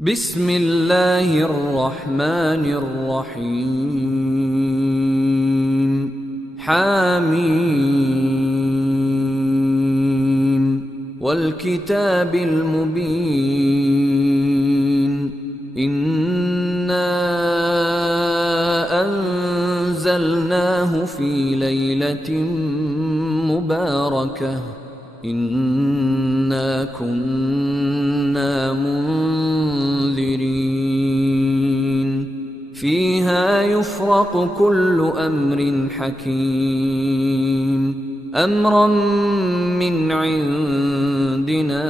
بسم الله الرحمن الرحيم حميم والكتاب المبين إنا أنزلناه في ليلة مباركة إنا كنا منذرين فيها يفرق كل أمر حكيم أمرا من عندنا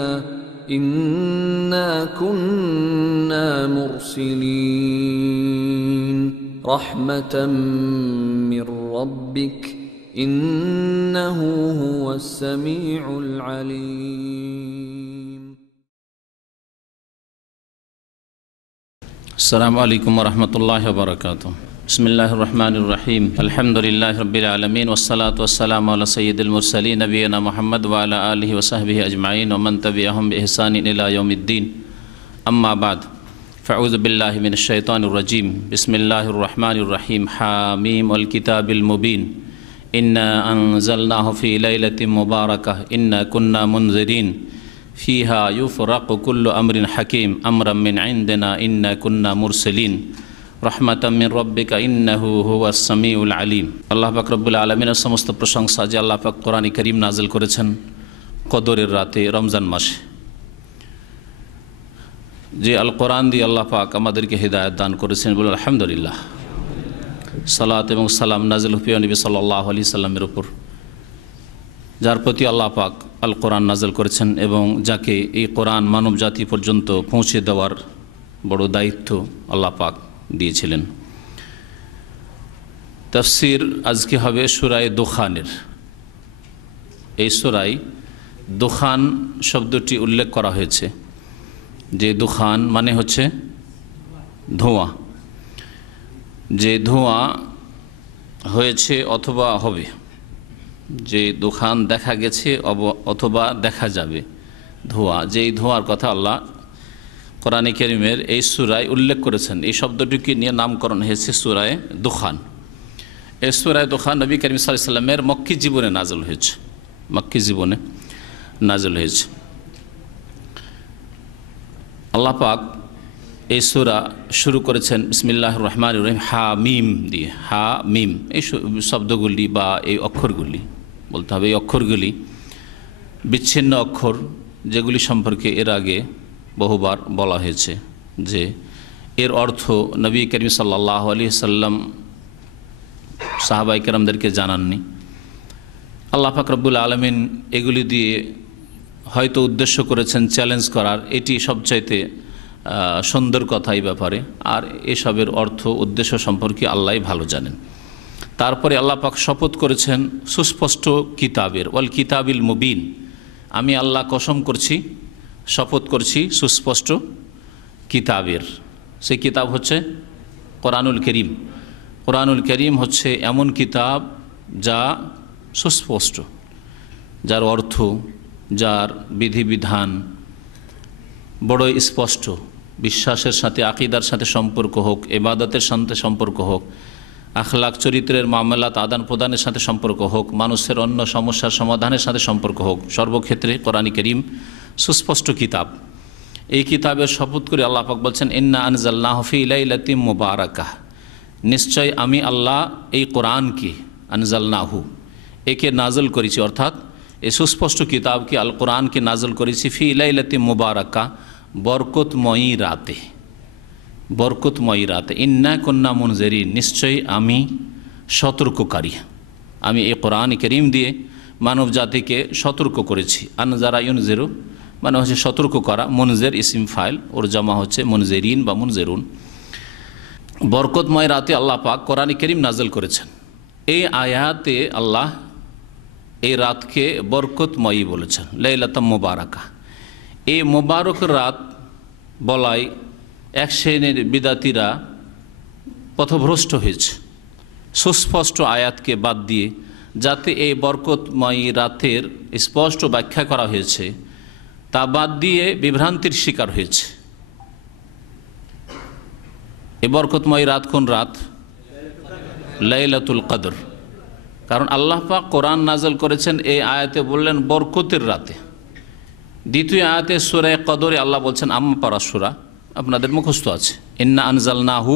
إنا كنا مرسلين رحمة من ربك إنه هو السميع العليم السلام عليكم ورحمة الله وبركاته بسم الله الرحمن الرحيم الحمد لله رب العالمين والصلاة والسلام على سيد المرسلين نبينا محمد وعلى آله وصحبه أجمعين ومن تبعهم بإحسان إلى يوم الدين أما بعد فأعوذ بالله من الشيطان الرجيم بسم الله الرحمن الرحيم حميم والكتاب المبين إنا أنزلناه في ليلة مباركة إنا كنا منذرين فيها يفرق كل أمر حكيم أمرا من عندنا إنا كنا مرسلين رحمة من ربك إنه هو السميع العليم আল্লাহ পাক রব্বুল আলামিনের সমস্ত প্রশংসা যে আল্লাহ পাক কোরআন কারীম নাযিল করেছেন কদরের রাতে রমজান মাসে যে আল কোরআন দিয়ে আল্লাহ পাক আমাদেরকে হিদায়াত দান করেছেন বলে আলহামদুলিল্লাহ সালাত এবং সালাম নাজিল প্রিয় নবী সাল্লাল্লাহু আলাইহি সাল্লামের উপর যার প্রতি আল্লাহ পাক আল কোরআন নাজিল করেছেন এবং যাকে এই কোরআন মানব জাতি পর্যন্ত পৌঁছে দেওয়ার বড় দায়িত্ব আল্লাহ পাক দিয়েছিলেন। তাফসীর আজকে হবে সূরা দুখানের। এই সূরায় দুখান শব্দটি উল্লেখ করা হয়েছে যে দুখান মানে হচ্ছে ধোঁয়া, যে ধোঁয়া হয়েছে অথবা হবে, যে দুখান দেখা গেছে অথবা দেখা যাবে, ধোঁয়া, যেই ধোঁয়ার কথা আল্লাহ কোরআনে কারীমের এই সূরায় উল্লেখ করেছেন। এই শব্দটিকে নিয়ে নামকরণ হয়েছে সূরায়ে দুখান। এই সূরায়ে দুখান নবী করিম সাল্লাল্লাহু আলাইহি ওয়াসাল্লামের মক্কি জীবনে নাযিল হয়েছে, মক্কি জীবনে নাযিল হয়েছে। আল্লাহ পাক এই সূরা শুরু করেছেন বিসমিল্লাহির রহমানির রহিম হামিম দিয়ে। হামিম এই শব্দগুলি বা এই অক্ষরগুলি বলতে হবে, এই অক্ষরগুলি বিচ্ছিন্ন অক্ষর যেগুলি সম্পর্কে এর আগে বহুবার বলা হয়েছে যে এর অর্থ নবী করিম সাল্লাল্লাহু আলাইহি সাল্লাম সাহাবায়ে কেরামদেরকে জানাননি। আল্লাহ পাক রব্বুল আলামিন এগুলি দিয়ে হয়তো উদ্দেশ্য করেছেন চ্যালেঞ্জ করার, এটি সবচাইতে সুন্দর কথা এই ব্যাপারে, আর এসবের অর্থ উদ্দেশ্য সম্পর্কে আল্লাহই ভালো জানেন। তারপরে আল্লাহ পাক শপথ করেছেন সুস্পষ্ট কিতাবের, ওয়াল কিতাবিল মুবিন। আমি আল্লাহ কসম করছি, শপথ করছি সুস্পষ্ট কিতাবের। সেই কিতাব হচ্ছে কোরআনুল কারীম। কোরআনুল কারীম হচ্ছে এমন কিতাব যা সুস্পষ্ট, যার অর্থ, যার বিধিবিধান বড় স্পষ্ট। বিশ্বাসের সাথে, আকীদার সাথে সম্পর্ক হোক, ইবাদতের সাথে সম্পর্ক হোক, আখলাক চরিত্রের মামলাত আদান প্রদানের সাথে সম্পর্ক হোক, মানুষের অন্য সমস্যার সমাধানের সাথে সম্পর্ক হোক, সর্বক্ষেত্রে কোরআন কারীম সুস্পষ্ট কিতাব। এই কিতাবের শপথ করে আল্লাহ পাক বলছেন ইন্না আনজালনাহু ফি লাইলাতিন মুবারাকাহ। নিশ্চয় আমি আল্লাহ এই কোরআনকে আনজালনাহু একে নাযিল করেছি, অর্থাৎ এই সুস্পষ্ট কিতাবকে আল কোরআনকে নাযিল করেছি ফি লাইলাতিন মুবারাকা, বরকতময়ী রাতে। বরকতময়ী রাতে। ইন্না কুন্না মুনজিরিন, নিশ্চয়ই আমি সতর্ককারী। আমি এই কোরআন কারীম দিয়ে মানব জাতিকে সতর্ক করেছি। আনজারা ইউনজিরু মানে হচ্ছে সতর্ক করা, মুনজির ইসিম ফাইল, ওর জামা হচ্ছে মুনজিরিন বা মুনজিরুন। বরকতময় রাতে আল্লাহ পাক কোরআন কারীম নাযিল করেছেন। এই আয়াতে আল্লাহ এই রাতকে বরকতময়ী বলেছেন, লাইলাতুম মুবারাকা। এই মুবারক রাত বলাই এক শ্রেণীর বিদাতীরা পথভ্রষ্ট হয়েছে সুস্পষ্ট আয়াতকে বাদ দিয়ে, যাতে এই বরকতময়ী রাতের স্পষ্ট ব্যাখ্যা করা হয়েছে তা বাদ দিয়ে বিভ্রান্তির শিকার হয়েছে। এই বরকতময় রাত কোন রাত? লাইলাতুল কদর। কারণ আল্লাহ পাক কোরআন নাযিল করেছেন এই আয়াতে, বললেন বরকতের রাতে। দ্বিতীয় আয়াতে সূরা কদরে আল্লাহ বলছেন, আম্মা পারা সূরা আপনাদের মুখস্থ আছে, ইন্না আনজালনাহু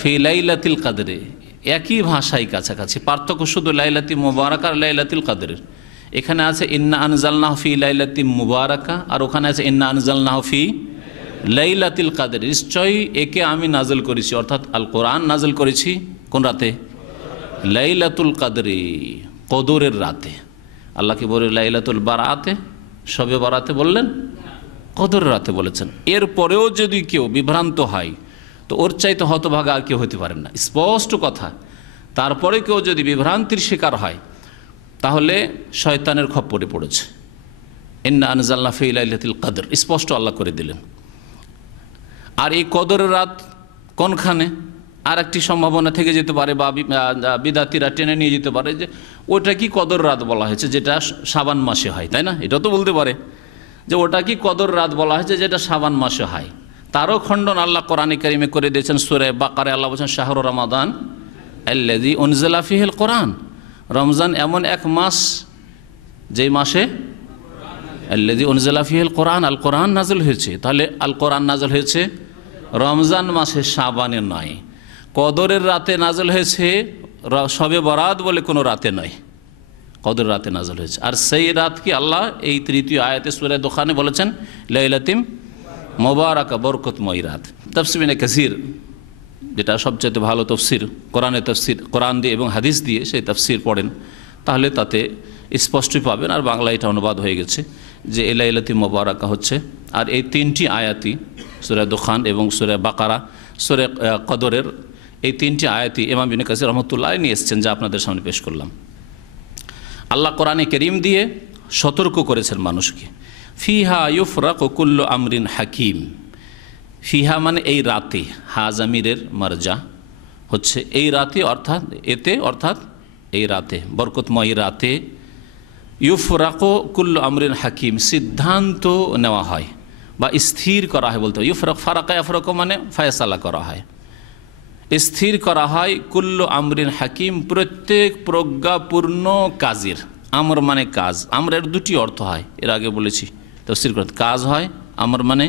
ফি লাইলাতিল কদরে। একই ভাষাই কাছাকাছি, পার্থক্য শুধু লাইলাতি মুবারাকা আর লাইলাতুল কদরের। এখানে আছে ইন্না আনজালনাহু ফি লাইলাতি মুবারাকা, আর ওখানে আছে ইন্না আনজালনাহু ফি লাইলাতুল কদর। নিশ্চয়ই একে আমি নাযিল করেছি, অর্থাৎ আল কোরআন নাযিল করেছি কোন রাতে? লাইলাতুল কদরে, কদরের রাতে। আল্লাহকে বলে লাইলাতুল বারাতে, শবে বারাতে বললেন, কদরের রাতে বলেছেন। এরপরেও যদি কেউ বিভ্রান্ত হয় তো ওর চাইতে হতভাগা আর কেউ হতে পারেন না, স্পষ্ট কথা। তারপরে কেউ যদি বিভ্রান্তির শিকার হয় তাহলে শয়তানের খপ্পরে পড়েছে। ইন্না আনজালনা ফি লাইলাতুল কদর স্পষ্ট আল্লাহ করে দিলেন। আর এই কদরের রাত কোনখানে? আর একটি সম্ভাবনা থেকে যেতে পারে, বা বিদাতিরা টেনে নিয়ে যেতে পারে যে ওটা কি কদর রাত বলা হয়েছে যেটা শাবান মাসে হয়, তাই না? এটা তো বলতে পারে যে ওটা কি কদর রাত বলা হয়েছে যেটা শাবান মাসে হয়। তারও খণ্ডন আল্লাহ কোরআনে কারিমে করে দিয়েছেন। সূরা বাকারায় আল্লাহ বলছেন, শাহরু রমাদান আল্লাযী উনজিলা ফীহিল কোরআন। রমজান এমন এক মাস যেই মাসে আল্লাযী উনজিলা ফীহিল কোরআন, আল কোরআন নাযিল হয়েছে। তাহলে আল কোরআন নাযিল হয়েছে রমজান মাসে, শাবানে নয়। কদরের রাতে নাযিল হয়েছে, শবে বরাত বলে কোনো রাতে নয়, কদরের রাতে নাযিল হয়েছে। আর সেই রাত কি আল্লাহ এই তৃতীয় আয়াতে সূরা দুখানে বলেছেন লাইলাতুম মুবারাকা, বরকতময় রাত। তাফসীর ইবনে কাসির, যেটা সবচেয়ে ভালো তাফসীর, কোরআনের তাফসীর, কোরআন দিয়ে এবং হাদিস দিয়ে সেই তাফসীর পড়েন তাহলে তাতে স্পষ্টই পাবেন। আর বাংলা এটা অনুবাদ হয়ে গেছে যে এই লাইলাতুম মুবারাকা হচ্ছে। আর এই তিনটি আয়াতই সূরা দুখান এবং সূরা বাকারা, সূরা কদরের এই তিনটি আয়াতই ইমাম ইবনে কাসির রহমাতুল্লাহ নিয়ে এসেছেন, যা আপনাদের সামনে পেশ করলাম। আল্লাহ কোরআনে কারীম দিয়ে সতর্ক করেছেন মানুষকে, ফিহা ইউফরাকু কুল্লু আমরিন হাকিম। ফিহা মানে এই রাতে, হা জামিরের মারজা হচ্ছে এই রাতে, অর্থাৎ এতে, অর্থাৎ এই রাতে, বরকতময় রাতে। ইউফরাকু কুল্লু আমরিন হাকিম, সিদ্ধান্ত নেওয়া হয় বা স্থির করা হয় বলতে হয়। ইউফরাক, ফারাকা ইয়াফরাকু মানে ফয়সালা করা হয়, স্থির করা হয়। কুল্লু আমরিন হাকিম, প্রত্যেক প্রজ্ঞাপূর্ণ কাজের। আমর মানে কাজ, আমরের দুটি অর্থ হয়, এর আগে বলেছি। তাফসীর করতে কাজ হয় আমর মানে,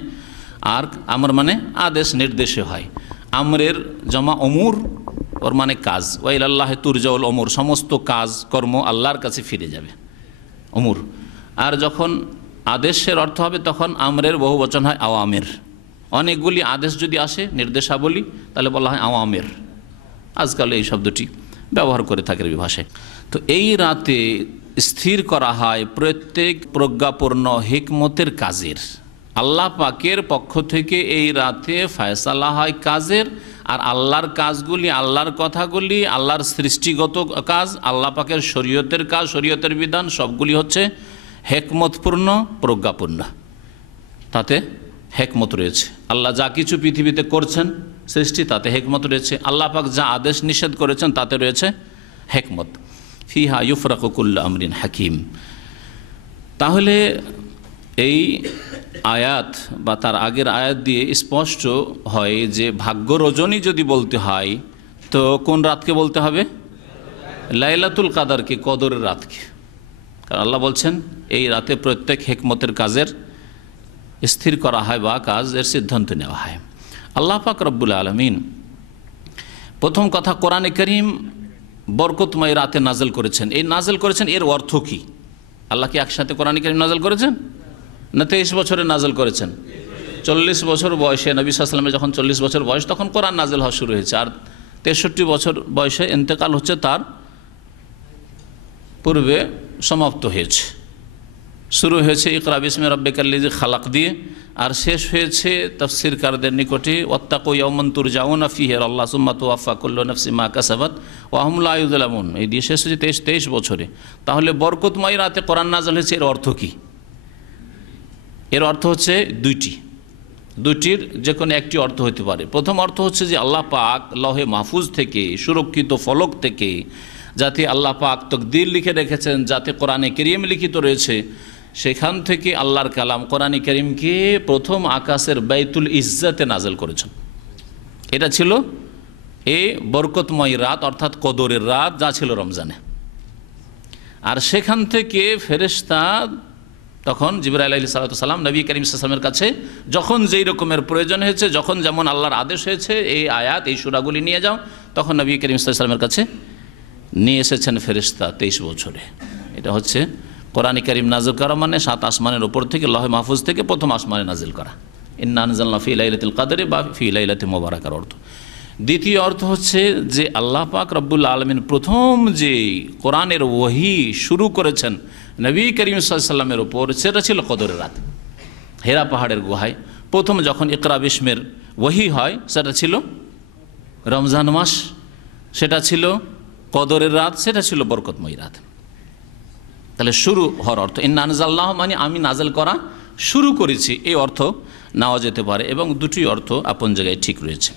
আর আমর মানে আদেশ নির্দেশে হয়। আমরের জমা অমুর, ওর মানে কাজ। ওয়াইলাল্লাহি তুরজাউল অমুর, সমস্ত কাজ কর্ম আল্লাহর কাছে ফিরে যাবে, অমুর। আর যখন আদেশের অর্থ হবে তখন আমরের বহু বচন হয় আওয়ামের। অনেকগুলি আদেশ যদি আসে, নির্দেশাবলী, তাহলে বলা হয় আওয়ামের। আজকাল এই শব্দটি ব্যবহার করে থাকে এই ভাষায়। তো এই রাতে স্থির করা হয় প্রত্যেক প্রজ্ঞাপূর্ণ হিকমতের কাজের। আল্লাহ পাকের পক্ষ থেকে এই রাতে ফয়সালা হয় কাজের। আর আল্লাহর কাজগুলি, আল্লাহর কথাগুলি, আল্লাহর সৃষ্টিগত কাজ, আল্লাহ পাকের শরীয়তের কাজ, শরীয়তের বিধান সবগুলি হচ্ছে হেকমতপূর্ণ, প্রজ্ঞাপূর্ণ। তাতে হেকমত রয়েছে। আল্লাহ যা কিছু পৃথিবীতে করছেন সৃষ্টি, তাতে হেকমত রয়েছে। আল্লাহ পাক যা আদেশ নিষেধ করেছেন তাতে রয়েছে হেকমত। ফিহা ইউফরাকু কুল্লু আমরিন হাকিম। তাহলে এই আয়াত বা তার আগের আয়াত দিয়ে স্পষ্ট হয় যে ভাগ্য রজনী যদি বলতে হয় তো কোন রাতকে বলতে হবে? লাইলাতুল কাদরকে, কদরের রাতকে। কারণ আল্লাহ বলছেন এই রাতে প্রত্যেক হেকমতের কাজের স্থির করা হয় বা কাজের সিদ্ধান্ত নেওয়া হয়। আল্লাহ পাক রব্বুল আলামিন প্রথম কথা কোরআনে কারীম বরকতময় রাতে নাযিল করেছেন। এই নাযিল করেছেন, এর অর্থ কি? আল্লাহ কি একসাথে কোরআনে কারীম নাযিল করেছেন না 23 বছরে নাযিল করেছেন? 40 বছর বয়সে নবী সাল্লাল্লাহু আলাইহি ওয়াসাল্লামের যখন 40 বছর বয়স তখন কোরআন নাযিল হওয়া শুরু হয়েছে। আর 63 বছর বয়সে ইন্তেকাল হচ্ছে, তার পূর্বে সমাপ্ত হয়েছে। শুরু হয়েছে ইকরা বিসমি রাব্বিকাল্লাযী খালাক দিয়ে, আর শেষ হয়েছে তাফসীরকারদের নিকটে ওয়াত্তাকু ইয়াওমান তুরজাউনা ফীহি ইলাল্লাহ সুম্মা তুওয়াফা কুল্লু নাফসিন মা কাসাবাত ওয়া হুম লা ইউযলামুন। এই দিয়ে শেষ হয়েছে 23 বছরে। তাহলে বরকতময় রাতে কোরআন নাযিল হয়েছে, এর অর্থ কি? এর অর্থ হচ্ছে দুইটির যে কোনো একটি অর্থ হতে পারে। প্রথম অর্থ হচ্ছে যে আল্লাহ পাক লৌহে মাহফুজ থেকে, সুরক্ষিত ফলক থেকে, যাতে আল্লাহ পাক তকদির লিখে রেখেছেন, যাতে কোরআনে কারীম লিখিত রয়েছে, সেখান থেকে আল্লাহর কালাম কোরআনে কারীমকে প্রথম আকাশের বাইতুল ইজ্জাতে নাযিল করেছেন। এটা ছিল এই বরকতময় রাত, অর্থাৎ কদরের রাত, যা ছিল রমজানে। আর সেখান থেকে ফেরেশতা তখন জিবরাইল আলাইহিস সালাম নবী করিম সাল্লাল্লাহু আলাইহি ওয়াসাল্লামের কাছে যখন যেই রকমের প্রয়োজন হয়েছে, যখন যেমন আল্লাহর আদেশ হয়েছে এই আয়াত এই সূরাগুলি নিয়ে যাও, তখন নবী করিম সাল্লাল্লাহু আলাইহি ওয়াসাল্লামের কাছে নিয়ে এসেছেন ফেরেশতা 23 বছরে। এটা হচ্ছে কোরআন কারীম নাযিল করা মানে 7 আসমানের উপর থেকে লৌহে মাহফুজ থেকে প্রথম আসমানে নাযিল করা। ইন্না আনজালনা ফি লাইলাতিল কদরি বা ফি লাইলাতিন মুবারাকার অর্থ। দ্বিতীয় অর্থ হচ্ছে যে আল্লাহ পাক রব্বুল আলামিন প্রথম যে কোরআনের ওহী শুরু করেছেন নবী করিম সাল্লাল্লাহু আলাইহি ওয়াসাল্লামের উপর, সেটা ছিল কদরের রাত। হেরা পাহাড়ের গুহায় প্রথম যখন ইকরা বিস্মের ওহী হয়, সেটা ছিল রমজান মাস, সেটা ছিল কদরের রাত, সেটা ছিল বরকতময় রাত। তাহলে শুরু হওয়ার অর্থ ইন্না আনজালনাহু মানে আমি নাযিল করা শুরু করেছি, এই অর্থ নেওয়া যেতে পারে, এবং দুটি অর্থ আপন জায়গায় ঠিক রয়েছে।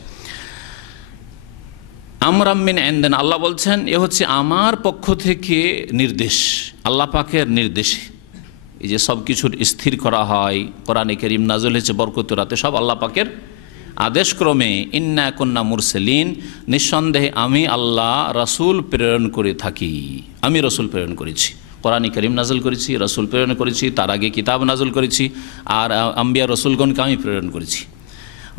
আমরাম মিন ইনদিনা, আল্লাহ বলছেন এ হচ্ছে আমার পক্ষ থেকে নির্দেশ, আল্লাহ পাকের নির্দেশে এই যে সব কিছুর স্থির করা হয়, কোরআনে কারীম নাযিল হয়েছে বরকতের রাতে, সব আল্লাহ পাকের আদেশক্রমে। ইন্না কুন্না মুরসালিন, নিঃসন্দেহে আমি আল্লাহ রাসূল প্রেরণ করে থাকি, আমি রাসূল প্রেরণ করেছি, কোরআন কারীম নাযিল করেছি, রাসূল প্রেরণ করেছি, তার আগে কিতাব নাযিল করেছি, আর আম্বিয়া রাসূলগণকে আমি প্রেরণ করেছি।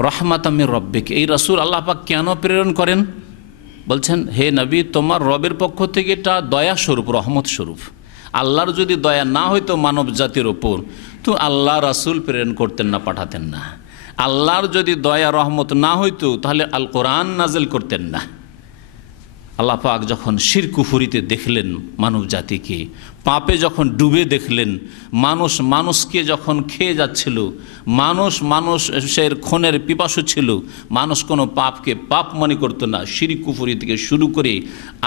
রাহমাতাম মির রাব্বিক, এই রাসূল আল্লাহ পাক কেন প্রেরণ করেন? বলছেন হে নবী, তোমার রবের পক্ষ থেকে এটা দয়া স্বরূপ, রহমত স্বরূপ। আল্লাহর যদি দয়া না হইতো মানব জাতির ওপর, তো আল্লাহ রাসূল প্রেরণ করতেন না, পাঠাতেন না। আল্লাহর যদি দয়া রহমত না হইতো, তাহলে আল কোরআন নাযিল করতেন না। আল্লাহ পাক যখন শিরক কুফরিতে দেখলেন মানব জাতিকে, পাপে যখন ডুবে দেখলেন, মানুষকে যখন খেয়ে যাচ্ছিল, মানুষের খুনের পিপাসু ছিল, মানুষ কোনো পাপকে পাপ মনে করতো না, শিরক কুফরি থেকে শুরু করে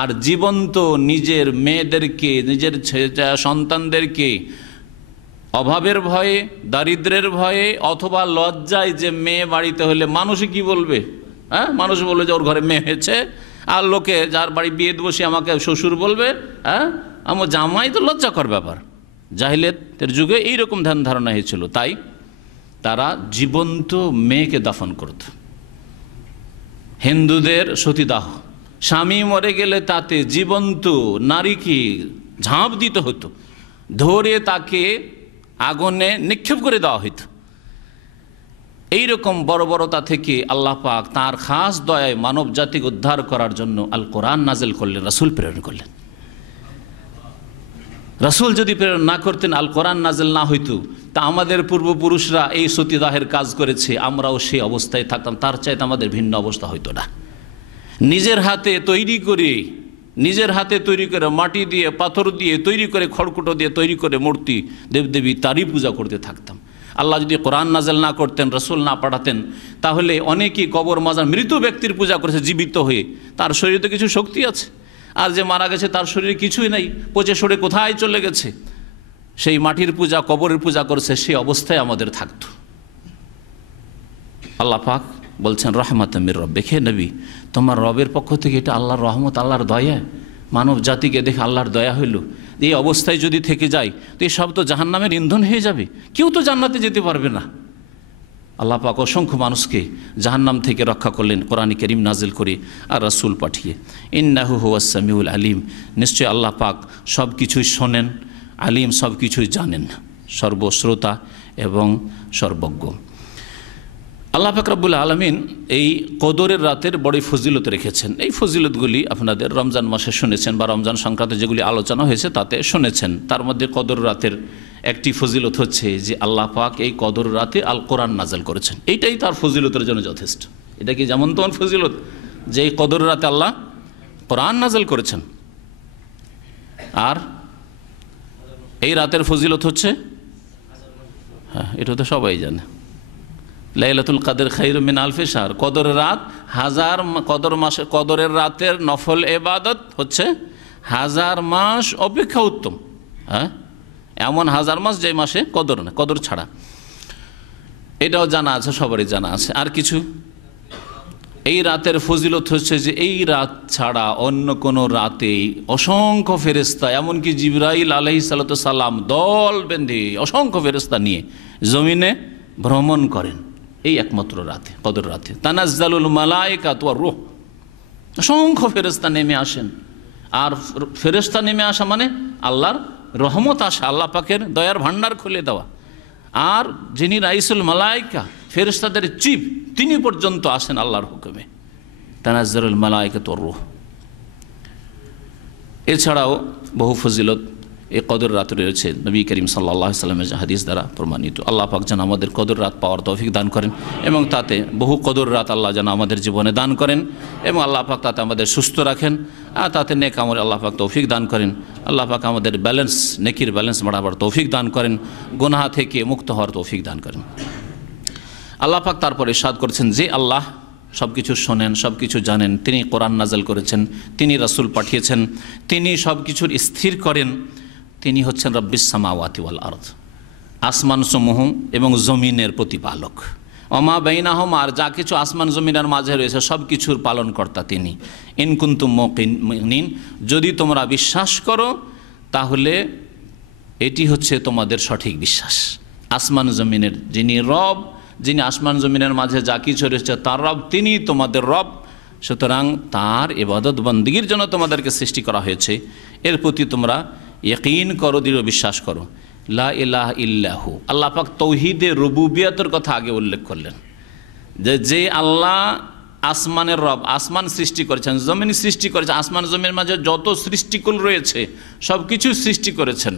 আর জীবন্ত নিজের মেয়েদেরকে, নিজের সন্তানদেরকে অভাবের ভয়ে, দারিদ্রের ভয়ে, অথবা লজ্জায় যে মেয়ে বাড়িতে হলে মানুষে কি বলবে, হ্যাঁ, মানুষ বলবে যে ওর ঘরে মেয়ে হয়েছে, আর লোকে যার বাড়ি বিয়ে দেবো সে আমাকে শ্বশুর বলবে, হ্যাঁ, আমার জামাই, তো লজ্জাকর ব্যাপার। জাহিলিয়াতের যুগে এইরকম ধ্যান ধারণা হয়েছিল, তাই তারা জীবন্ত মেয়েকে দাফন করত। হিন্দুদের সতীদাহ, স্বামী মরে গেলে তাতে জীবন্ত নারীকে ঝাঁপ দিতে হতো, ধরে তাকে আগুনে নিক্ষেপ করে দেওয়া হতো। এইরকম বর্বরতা থেকে আল্লাহ পাক তাঁর খাস দয়ায় মানব জাতিকে উদ্ধার করার জন্য আল কোরআন নাযিল করলেন, রাসূল প্রেরণ করলেন। রাসূল যদি প্রেরণ না করতেন, আল কোরআন নাযিল না হইতো, তা আমাদের পূর্বপুরুষরা এই সতীদাহের কাজ করেছে, আমরাও সেই অবস্থায় থাকতাম, তার চাইতে আমাদের ভিন্ন অবস্থা হইতো না। নিজের হাতে তৈরি করে মাটি দিয়ে, পাথর দিয়ে তৈরি করে, খড়কুটো দিয়ে তৈরি করে মূর্তি, দেবদেবী তারই পূজা করতে থাকতাম। আল্লাহ যদি কোরআন নাযিল না করতেন, রাসূল না পাঠাতেন, তাহলে অনেকেই কবর মাজার মৃত ব্যক্তির পূজা করেছে জীবিত হয়ে, তার শরীরে তো কিছু শক্তি আছে, আর যে মারা গেছে তার শরীরে কিছুই নেই, পচে সরে কোথায় চলে গেছে, সেই মাটির পূজা, কবরের পূজা করছে, সেই অবস্থায় আমাদের থাকত। আল্লাহ পাক বলছেন রাহমাতাম মির রাব্বিক, হে নবী, তোমার রবের পক্ষ থেকে এটা আল্লাহর রহমত, আল্লাহর দয়া। মানব জাতিকে দেখে আল্লাহর দয়া হইল। এই অবস্থায় যদি থেকে যায়, তো এই সব তো জাহান্নামের ইন্ধন হয়ে যাবে, কেউ তো জান্নাতে যেতে পারবে না। আল্লাহ পাক অসংখ্য মানুষকে জাহান্নাম থেকে রক্ষা করলেন কোরআন কারীম নাযিল করে আর রাসূল পাঠিয়ে। ইন্নাহু হুয়াস সামিউল আলিম, নিশ্চয় আল্লাহ পাক সব কিছুই শোনেন, আলিম সব কিছুই জানেন, সর্বশ্রোতা এবং সর্বজ্ঞ। আল্লাহ পাক রব্বুল আলামিন এই কদরের রাতের বড় ফজিলত রেখেছেন। এই ফজিলতগুলি আপনাদের রমজান মাসে শুনেছেন, বা রমজান সংক্রান্ত যেগুলি আলোচনা হয়েছে তাতে শুনেছেন। তার মধ্যে কদর রাতের একটি ফজিলত হচ্ছে যে আল্লাহ পাক এই কদর রাতে আল কোরআন নাযিল করেছেন। এইটাই তার ফজিলতের জন্য যথেষ্ট। এটা কি যেমন তেমন ফজিলত যে এই কদর রাতে আল্লাহ কোরআন নাযিল করেছেন। আর এই রাতের ফজিলত হচ্ছে, হ্যাঁ, এটা তো সবাই জানে, লাইলাতুল কদর খায়রুম মিন আলফি শাহর, কদরের রাত কদরের রাতের নফল ইবাদত হচ্ছে 1000 মাস অপেক্ষা উত্তম। হ্যাঁ, এমন 1000 মাস যে মাসে কদর না, কদর ছাড়া, এটাও জানা আছে, সবারই জানা আছে। আর কিছু, এই রাতের ফজিলত হচ্ছে যে এই রাত ছাড়া অন্য কোনো রাতেই অসংখ্য ফেরেশতা, এমনকি জিবরাইল আলাইহিস সালাম দল বেঁধে অসংখ্য ফেরেশতা নিয়ে জমিনে ভ্রমণ করেন। এই একমাত্র রাতে, কদর রাতে। তানাজ্জালুল মালায়েকাতু ওয়ার রূহ, অসংখ্য ফেরেশতা নেমে আসেন। আর ফেরেশতা নেমে আসা মানে আল্লাহর রহমত আসা, আল্লাহ পাকের দয়ার ভান্ডার খুলে দেওয়া। আর যিনি রাইসুল মালায়েকা, ফেরেশতাদের চিফ, তিনি পর্যন্ত আসেন আল্লাহর হুকুমে। তানাজ্জালুল মালায়েকাতু ওয়ার রূহ। এছাড়াও বহু ফজিলত এই কদর রাত রয়েছে, নবী করিম সাল্লাল্লাহু আলাইহি ওয়াসাল্লামের হাদিস দ্বারা প্রমাণিত। আল্লাহ পাক যেন আমাদের কদর রাত পাওয়ার তৌফিক দান করেন এবং তাতে বহু কদর রাত আল্লাহ যেন আমাদের জীবনে দান করেন এবং আল্লাহ পাক তাতে আমাদের সুস্থ রাখেন আর তাতে নেক আমলে আল্লাহ পাক তৌফিক দান করেন। আল্লাহ পাক আমাদের ব্যালেন্স, নেকির ব্যালেন্স বাড়াবার তৌফিক দান করেন, গুনাহ থেকে মুক্ত হওয়ার তৌফিক দান করেন। আল্লাহ পাক তারপরে ইরশাদ করেছেন যে আল্লাহ সব কিছু শোনেন, সব কিছু জানেন, তিনি কোরআন নাযিল করেছেন, তিনি রাসূল পাঠিয়েছেন, তিনি সব কিছুর স্থির করেন। তিনি হচ্ছেন রব্বিস সামাওয়াতি ওয়াল আরদ, আসমানসমূহ এবং জমিনের প্রতিপালক। ওমা বাইনাহুমা, আর যা কিছু আসমান জমিনের মাঝে রয়েছে সব কিছুর পালনকর্তা তিনি। ইন কুনতুম মুকিনিন, যদি তোমরা বিশ্বাস করো তাহলে এটি হচ্ছে তোমাদের সঠিক বিশ্বাস। আসমান জমিনের যিনি রব, যিনি আসমান জমিনের মাঝে যা কিছু রয়েছে তার রব, তিনি তোমাদের রব। সুতরাং তার ইবাদত বন্দেগীর জন্য তোমাদেরকে সৃষ্টি করা হয়েছে, এর প্রতি তোমরা ইয়াকিন করো, দৃঢ় বিশ্বাস করো। লা ইলাহা ইল্লাহু, আল্লাহ পাক তৌহিদে রুবুবিয়তের কথা আগে উল্লেখ করলেন যে আল্লাহ আসমানের রব, আসমান সৃষ্টি করেছেন, জমিন সৃষ্টি করেছেন, আসমান জমিনের মাঝে যত সৃষ্টিকুল রয়েছে সব কিছু সৃষ্টি করেছেন।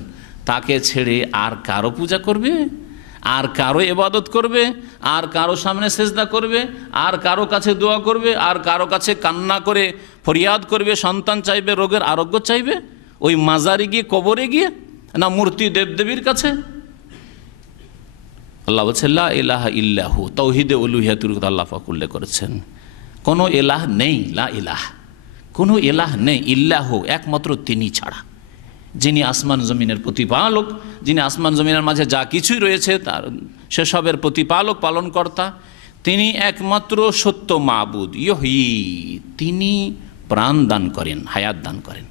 তাকে ছেড়ে আর কারো পূজা করবে, আর কারো ইবাদত করবে, আর কারো সামনে সেজদা করবে, আর কারো কাছে দোয়া করবে, আর কারো কাছে কান্না করে ফরিয়াদ করবে, সন্তান চাইবে, রোগের আরোগ্য চাইবে, ওই মাজারে গিয়ে, কবরে গিয়ে, না মূর্তি দেবদেবীর কাছে? আল্লাহ বলছেন লা ইলাহা ইল্লাহু, তাওহীদে উলুহিয়াতুর কথা আল্লাহ পাক উল্লেখ করেছেন। কোনো এলাহ নেই, লা ইলাহ, কোনো এলাহ নেই, ইল্লাহু, একমাত্র তিনি ছাড়া, যিনি আসমান জমিনের প্রতিপালক, যিনি আসমান জমিনের মাঝে যা কিছুই রয়েছে তার সেসবের প্রতিপালক, পালনকর্তা। তিনি একমাত্র সত্য মাবুদ। ইয়হি, তিনি প্রাণ দান করেন, হায়াত দান করেন।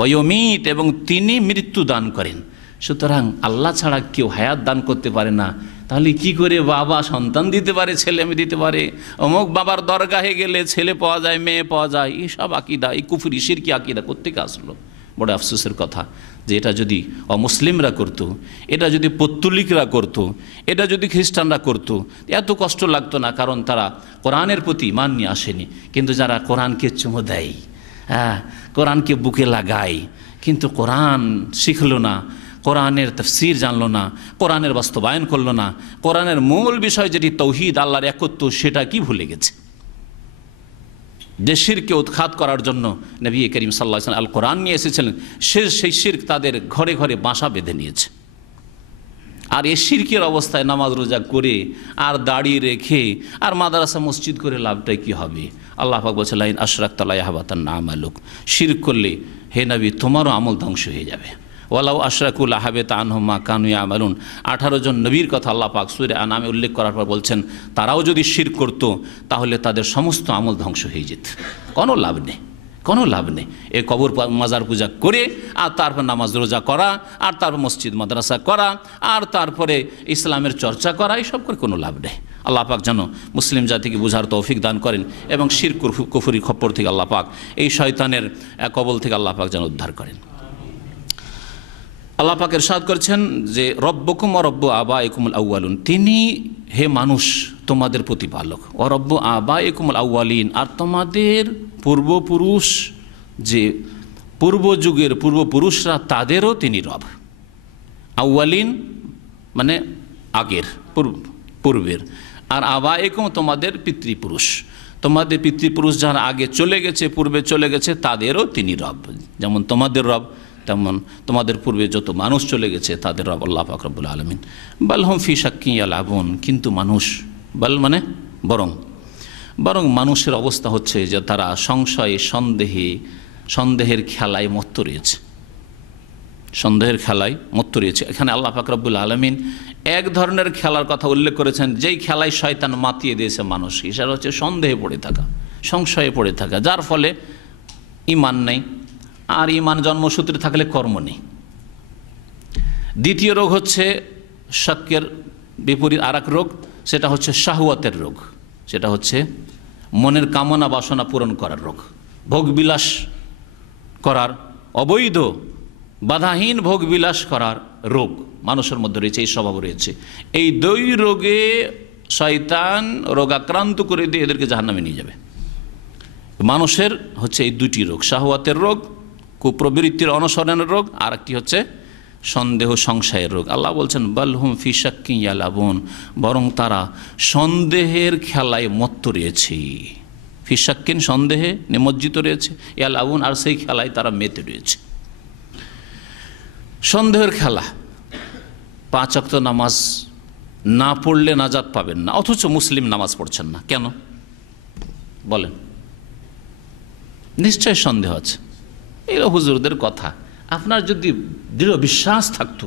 ওয়মিত, এবং তিনি মৃত্যু দান করেন। সুতরাং আল্লাহ ছাড়া কেউ হায়াত দান করতে পারে না। তাহলে কি করে বাবা সন্তান দিতে পারে, ছেলে মেয়ে দিতে পারে? অমুক বাবার দরগাহে গেলে ছেলে পাওয়া যায়, মেয়ে পাওয়া যায়, এইসব আকিদা, এই কুফরি শিরকি আকিদা কোত্থেকে আসলো? বড় আফসোসের কথা যে এটা যদি অমুসলিমরা করত, এটা যদি পত্তলিকরা করত, এটা যদি খ্রিস্টানরা করত, এত কষ্ট লাগতো না, কারণ তারা কোরআনের প্রতি ঈমান নিয়ে আসেনি। কিন্তু যারা কোরআনকে চুমো দেয়, হ্যাঁ, কোরআনকে বুকে লাগায়, কিন্তু কোরআন শিখলো না, কোরআনের তাফসীর জানলো না, কোরআনের বাস্তবায়ন করলো না, কোরআনের মূল বিষয় যেটি তাওহীদ, আল্লাহর একত্ব, সেটা কি ভুলে গেছে। যে শিরকে উৎখাত করার জন্য নবী করিম সাল্লাল্লাহু আলাইহি ওয়াসাল্লাম আল কোরআন নিয়ে এসেছিলেন, সেই শিরক তাদের ঘরে ঘরে বাসা বেঁধে নিয়েছে। আর এই শিরকের অবস্থায় নামাজ রোজা করে আর দাড়ি রেখে আর মাদ্রাসা মসজিদ করে লাভটাই কি হবে? আল্লাহ পাক বলেছেন লাইন আশরাকতা লা ইয়াহবাতান্না আমালুক, শিরক করলে হে নবী তোমারও আমল ধ্বংস হয়ে যাবে। ওয়ালাউ আশরাকু লাহাবিতা আনহুম মা কানু ইয়ামালুন, 18 জন নবীর কথা আল্লাহ পাক সূরা আনামে উল্লেখ করার পর বলছেন তারাও যদি শিরক করত তাহলে তাদের সমস্ত আমল ধ্বংস হয়ে যেত। কোনো লাভ নেই, কোনো লাভ নেই। এই কবর মাজার পূজা করে আর তারপর নামাজ রোজা করা আর তারপর মসজিদ মাদ্রাসা করা আর তারপরে ইসলামের চর্চা করা, এইসব করে কোনো লাভ নেই। আল্লাহ পাক যেন মুসলিম জাতিকে বুঝার তৌফিক দান করেন এবং শিরক কুফরি খপ্পর থেকে আল্লাহ পাক, এই শয়তানের কবল থেকে আল্লাহ পাক যেন উদ্ধার করেন। আল্লাহ পাক ইরশাদ করেছেন যে রব্বুকুম ওয়া রব্বু আবাইকুমুল আউয়ালুন, তিনি হে মানুষ তোমাদের প্রতিপালক, ওয়া রব্বু আবাইকুমুল আউয়ালিন, আর তোমাদের পূর্বপুরুষ, যে পূর্বযুগের পূর্বপুরুষরা তাদেরও তিনি রব। আউয়ালিন মানে আগের, পূর্বের, আর আবাইকুম তোমাদের পিতৃপুরুষ, তোমাদের পিতৃপুরুষ যারা আগে চলে গেছে, পূর্বে চলে গেছে, তাদেরও তিনি রব। যেমন তোমাদের রব, তেমন তোমাদের পূর্বে যত মানুষ চলে গেছে তাদের রব আল্লাহ পাক রব্বুল আলামিন। বাল হুম ফি শাক্কিন ইয়ালাবুন, কিন্তু মানুষ, বাল মানে বরং মানুষের অবস্থা হচ্ছে যে তারা সংশয়ে, সন্দেহের খেলায় মত্ত রয়েছে, সন্দেহের খেলায় মত্ত রয়েছে। এখানে আল্লাহ পাক রব্বুল আলামিন এক ধরনের খেলার কথা উল্লেখ করেছেন, যেই খেলায় শয়তান মাতিয়ে দিয়েছে মানুষকে, সেটা হচ্ছে সন্দেহে পড়ে থাকা, সংশয়ে পড়ে থাকা, যার ফলে ঈমান নেই। আর ঈমান জন্মসূত্রে থাকলে কর্ম নেই। দ্বিতীয় রোগ হচ্ছে শাক্কের বিপরীত আর এক রোগ, সেটা হচ্ছে শাহওয়াতের রোগ, সেটা হচ্ছে মনের কামনা বাসনা পূরণ করার রোগ, ভোগবিলাস করার, অবৈধ বাধাহীন ভোগবিলাস করার রোগ মানুষের মধ্যে রয়েছে, এই স্বভাব রয়েছে। এই দুই রোগে শয়তান রোগাক্রান্ত করে দিয়ে এদেরকে জাহান্নামে নিয়ে যাবে। মানুষের হচ্ছে এই দুটি রোগ, শাহওয়াতের রোগ, কুপ্রবৃত্তির অনুসরণের রোগ, আর একটি হচ্ছে সন্দেহ সংশয়ের রোগ। আল্লাহ বলছেন বালহুম ফি শাক্কিন ইয়ালাবুন, বরং তারা সন্দেহের খেলায় মত্ত রয়েছে। ফি শাক্কিন, সন্দেহে নিমজ্জিত রয়েছে, ইয়ালাবুন, আর সেই খেলায় তারা মেতে রয়েছে। সন্দেহের খেলা, 5 ওয়াক্ত নামাজ না পড়লে নাজাত পাবেন না, অথচ মুসলিম নামাজ পড়ছেন না, কেন বলেন? নিশ্চয় সন্দেহ আছে। এগুলো হুজুরদের কথা। আপনার যদি দৃঢ় বিশ্বাস থাকতো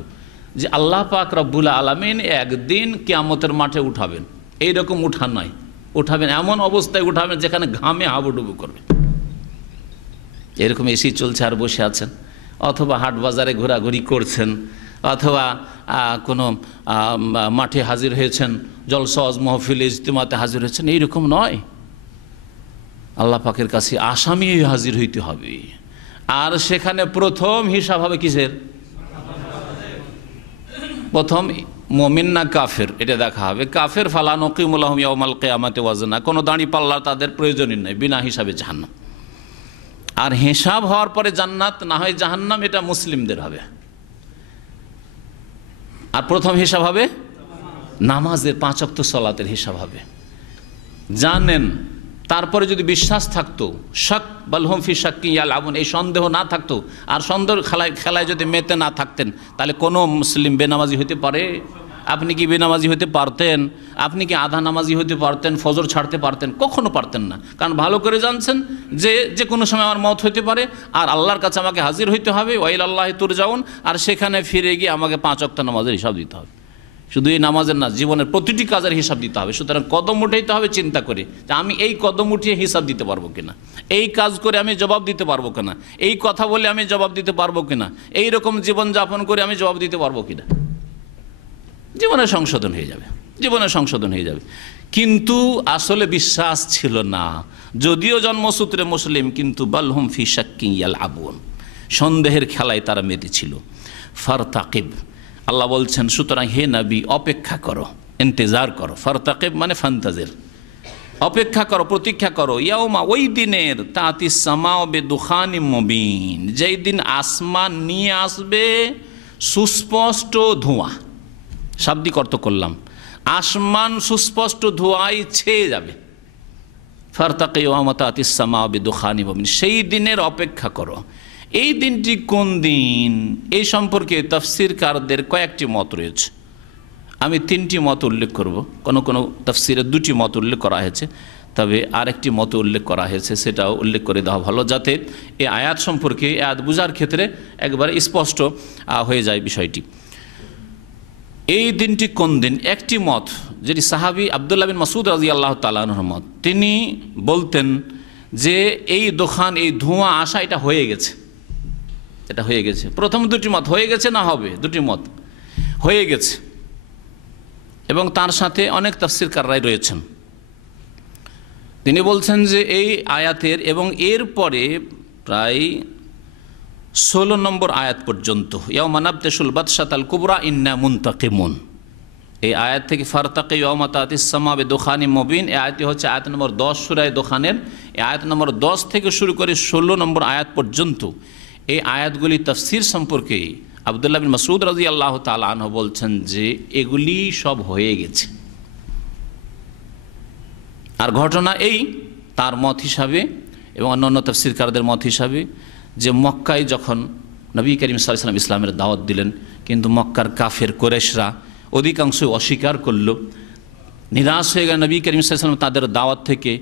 যে আল্লাহ পাক রব্বুল আলামিন একদিন কিয়ামতের মাঠে উঠাবেন, এইরকম উঠা নয়, উঠাবেন এমন অবস্থায় উঠাবেন যেখানে ঘামে হাবুডুবু করবে, এরকম এসি চলছে আর বসে আছেন, অথবা হাট বাজারে ঘোরাঘুরি করছেন, অথবা কোনো মাঠে হাজির হয়েছেন, জলসজ মহফিল ইজতিমাতে হাজির হয়েছেন, এইরকম নয়। আল্লাহ পাকের কাছে আসামি হাজির হইতে হবে, আর সেখানে প্রথম হিসাব হবে কিসের? প্রথম মুমিন না কাফের এটা দেখা হবে। কাফের ফালা নকিমুল লাহুম ইয়াউমাল কিয়ামাতি ওয়াজনা, কোনো দাঁড়ি পাল্লা তাদের প্রয়োজনই নেই, বিনা হিসাবে জাহান্নাম। আর হিসাব হওয়ার পরে জান্নাত না হয় জাহান্নাম, এটা মুসলিমদের হবে। আর প্রথম হিসাব হবে নামাজের, 5 ওয়াক্ত সালাতের হিসাব হবে। জানেন, তারপরে যদি বিশ্বাস থাকতো, শাক বালহুম ফি শাক্কিন ইয়ালাবুন, এই সন্দেহ না থাকতো, আর সন্দেহ খেলায় যদি মেতে না থাকতেন, তাহলে কোনো মুসলিম বেনামাজি হতে পারে? আপনি কি বেনামাজি হতে পারতেন? আপনি কি আধা নামাজি হতে পারতেন? ফজর ছাড়তে পারতেন? কখনো পারতেন না। কারণ ভালো করে জানছেন যে কোনো সময় আমার মওত হতে পারে, আর আল্লাহর কাছে আমাকে হাজির হইতে হবে, ওয়াইল আল্লাহি তুরজাউন, আর সেখানে ফিরে গিয়ে আমাকে 5 ওয়াক্ত নামাজের হিসাব দিতে হবে। শুধু এই নামাজের না, জীবনের প্রতিটি কাজের হিসাব দিতে হবে। সুতরাং কদম উঠাইতে হবে চিন্তা করে যে আমি এই কদম উঠিয়ে হিসাব দিতে পারবো কিনা, এই কাজ করে আমি জবাব দিতে পারবো কিনা, এই কথা বলে আমি জবাব দিতে পারবো কিনা, এই রকম জীবনযাপন করে আমি জবাব দিতে পারবো কিনা। জীবনের সংশোধন হয়ে যাবে, জীবনের সংশোধন হয়ে যাবে। কিন্তু আসলে বিশ্বাস ছিল না, যদিও জন্মসূত্রে মুসলিম, কিন্তু বালহুম ফি শাক্কিন ইয়ালাবুন, সন্দেহের খেলায় তারা মেতেছিল। ফারতাকিব, আল্লাহ বলছেন সুতরাং হে নবী অপেক্ষা করো, ইন্তেজার করো। ফারতাকিব মানে ফান্তাজির, অপেক্ষা করো, প্রতীক্ষা করো। ইয়াউমা, ওই দিনের, তাতিস সামাউ বিদুখানিম মুবিন, যেই দিন আসমান নিয়ে আসবে সুস্পষ্ট ধোঁয়া। শাব্দিক অর্থ করলাম, আসমান সুস্পষ্ট ধোঁয়ায় ছেয়ে যাবে। ফারতাকিব ইয়াউমা তাতিস সামাউ বিদুখানিম মুবিন, সেই দিনের অপেক্ষা করো। এই দিনটি কোন দিন, এই সম্পর্কে তাফসীরকারদের কয়েকটি মত রয়েছে। আমি 3টি মত উল্লেখ করব। কোনো তাফসীরে 2টি মত উল্লেখ করা হয়েছে, তবে আরেকটি মত উল্লেখ করা হয়েছে, সেটাও উল্লেখ করে দেওয়া ভালো, যাতে এই আয়াত সম্পর্কে, আয়াত বোঝার ক্ষেত্রে একবারে স্পষ্ট হয়ে যায় বিষয়টি। এই দিনটি কোন দিন? একটি মত, যেটি সাহাবী আব্দুল্লাহ বিন মাসউদ রাদিয়াল্লাহু তাআলা আনহুর মত, তিনি বলতেন যে এই দোকান, এই ধোঁয়া আসা, এটা হয়ে গেছে, এটা হয়ে গেছে। প্রথম 2টি মত, হয়ে গেছে না হবে, 2টি মত হয়ে গেছে। এবং তার সাথে অনেক তাফসীরকাররাই রয়েছেন। তিনি বলছেন যে এই আয়াতের এবং এর পরে প্রায় 16 নম্বর আয়াত পর্যন্ত, ইয়াউমা নাবতাশুল বাতশাতাল কুবরা ইন্না মুনতাকিমুন, এই আয়াত থেকে ফারতাকিব ইয়াউমা তাতিস সামাউ বিদুখানিম মুবিন, এই আয়াতটি হচ্ছে আয়াত নম্বর 10 সূরা দোখানের। এই আয়াত নম্বর 10 থেকে শুরু করে 16 নম্বর আয়াত পর্যন্ত এই আয়াতগুলি তাফসীর সম্পর্কে আব্দুল্লাহ বিন মাসউদ রাদিয়াল্লাহু তাআলা আনহু বলছেন যে এগুলি সব হয়ে গেছে। আর ঘটনা এই, তার মত হিসাবে এবং অন্যান্য তাফসীরকারদের মত হিসাবে, যে মক্কায় যখন নবী করিম সাল্লাল্লাহু আলাইহি ওয়াসাল্লাম ইসলামের দাওয়াত দিলেন, কিন্তু মক্কার কাফের কুরাইশরা অধিকাংশই অস্বীকার করল, নিরাশ হয়ে গেল নবী করিম সাল্লাল্লাহু আলাইহি ওয়াসাল্লাম তাদের দাওয়াত থেকে।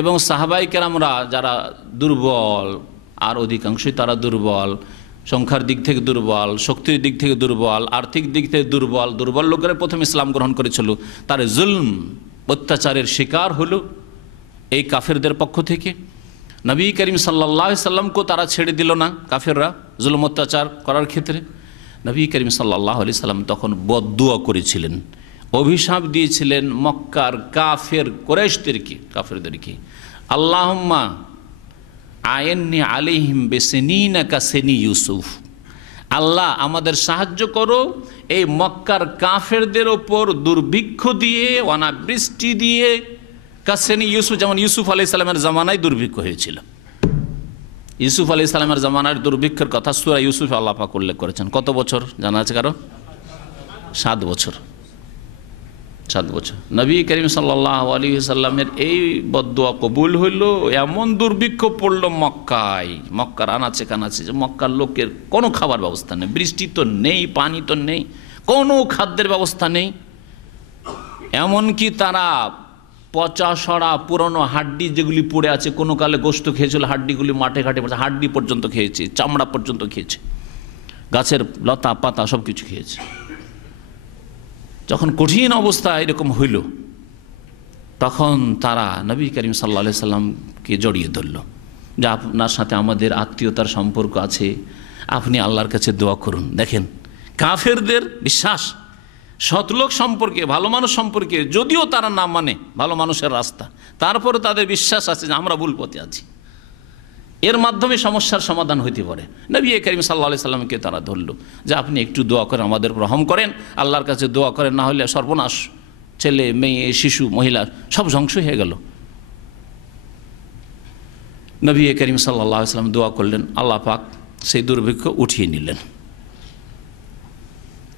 এবং সাহাবায়ে কেরামরা যারা দুর্বল, আর অধিকাংশই তারা দুর্বল, সংখ্যার দিক থেকে দুর্বল, শক্তির দিক থেকে দুর্বল, আর্থিক দিক থেকে দুর্বল, দুর্বল লোকেরা প্রথম ইসলাম গ্রহণ করেছিল, তার জুলম অত্যাচারের শিকার হলো এই কাফেরদের পক্ষ থেকে। নবী করিম সাল্লাল্লাহু আলাইহি সাল্লামকেও তারা ছেড়ে দিল না কাফেররা জুলম অত্যাচার করার ক্ষেত্রে। নবী করিম সাল্লাল্লাহু আলাইহি সাল্লাম তখন বদদুয়া করেছিলেন, অভিশাপ দিয়েছিলেন মক্কার কাফেরদেরকে, আল্লাহুম্মা আইন্নি আলাইহিম বিসনিনা কাসনি ইউসুফ, আল্লাহ আমাদের সাহায্য করো এই মক্কার কাফেরদের ওপর দুর্ভিক্ষ দিয়ে, অনাবৃষ্টি দিয়ে, কাসনি ইউসুফ, যেমন ইউসুফ আলাইহিস সালামের জামানায় দুর্ভিক্ষ হয়েছিল। ইউসুফ আলাইহিস সালামের জামানার দুর্ভিক্ষের কথা সূরা ইউসুফে আল্লাহ পাক উল্লেখ করেছেন। কত বছর জানা আছে কারো? 7 বছর। 7 বছর। নবী করিম সাল্লাল্লাহু আলাইহি ওয়াসাল্লামের এই বদদুয়া কবুল হইল। এমন দুর্ভিক্ষ পড়ল মক্কায়, মক্কার আনাচে কানাচে, যে মক্কার লোকের কোনো খাবার ব্যবস্থা নেই, বৃষ্টি তো নেই, পানি তো নেই, কোনো খাদ্যের ব্যবস্থা নেই। এমনকি তারা পচা সরা পুরনো হাড্ডি যেগুলি পড়ে আছে, কোনো কালে গোস্ত খেয়েছিল, হাড্ডিগুলি মাঠে ঘাটে পড়ছে, হাড্ডি পর্যন্ত খেয়েছে, চামড়া পর্যন্ত খেয়েছে, গাছের লতা পাতা সব কিছু খেয়েছে। যখন কঠিন অবস্থা এরকম হইল, তখন তারা নবী করিম সাল্লাল্লাহু আলাইহি সাল্লামকে জড়িয়ে ধরল, যে আপনার সাথে আমাদের আত্মীয়তার সম্পর্ক আছে, আপনি আল্লাহর কাছে দোয়া করুন। দেখেন কাফেরদের বিশ্বাস সৎলোক সম্পর্কে, ভালো মানুষ সম্পর্কে, যদিও তারা না মানে ভালো মানুষের রাস্তা, তারপরে তাদের বিশ্বাস আছে যে আমরা ভুল পথে আছি, এর মাধ্যমে সমস্যার সমাধান হইতে পারে। নবী করিম সাল্লাল্লাহু আলাইহি সাল্লামকে তারা ধরল যে আপনি একটু দোয়া করেন, আমাদের রহম করেন, আল্লাহর কাছে দোয়া করেন, না হলে সর্বনাশ, ছেলে মেয়ে শিশু মহিলা সব ধ্বংস হয়ে গেল। নবী করিম সাল্লাল্লাহু আলাইহি সাল্লাম দোয়া করলেন, আল্লাহ পাক সেই দুর্ভিক্ষ উঠিয়ে নিলেন।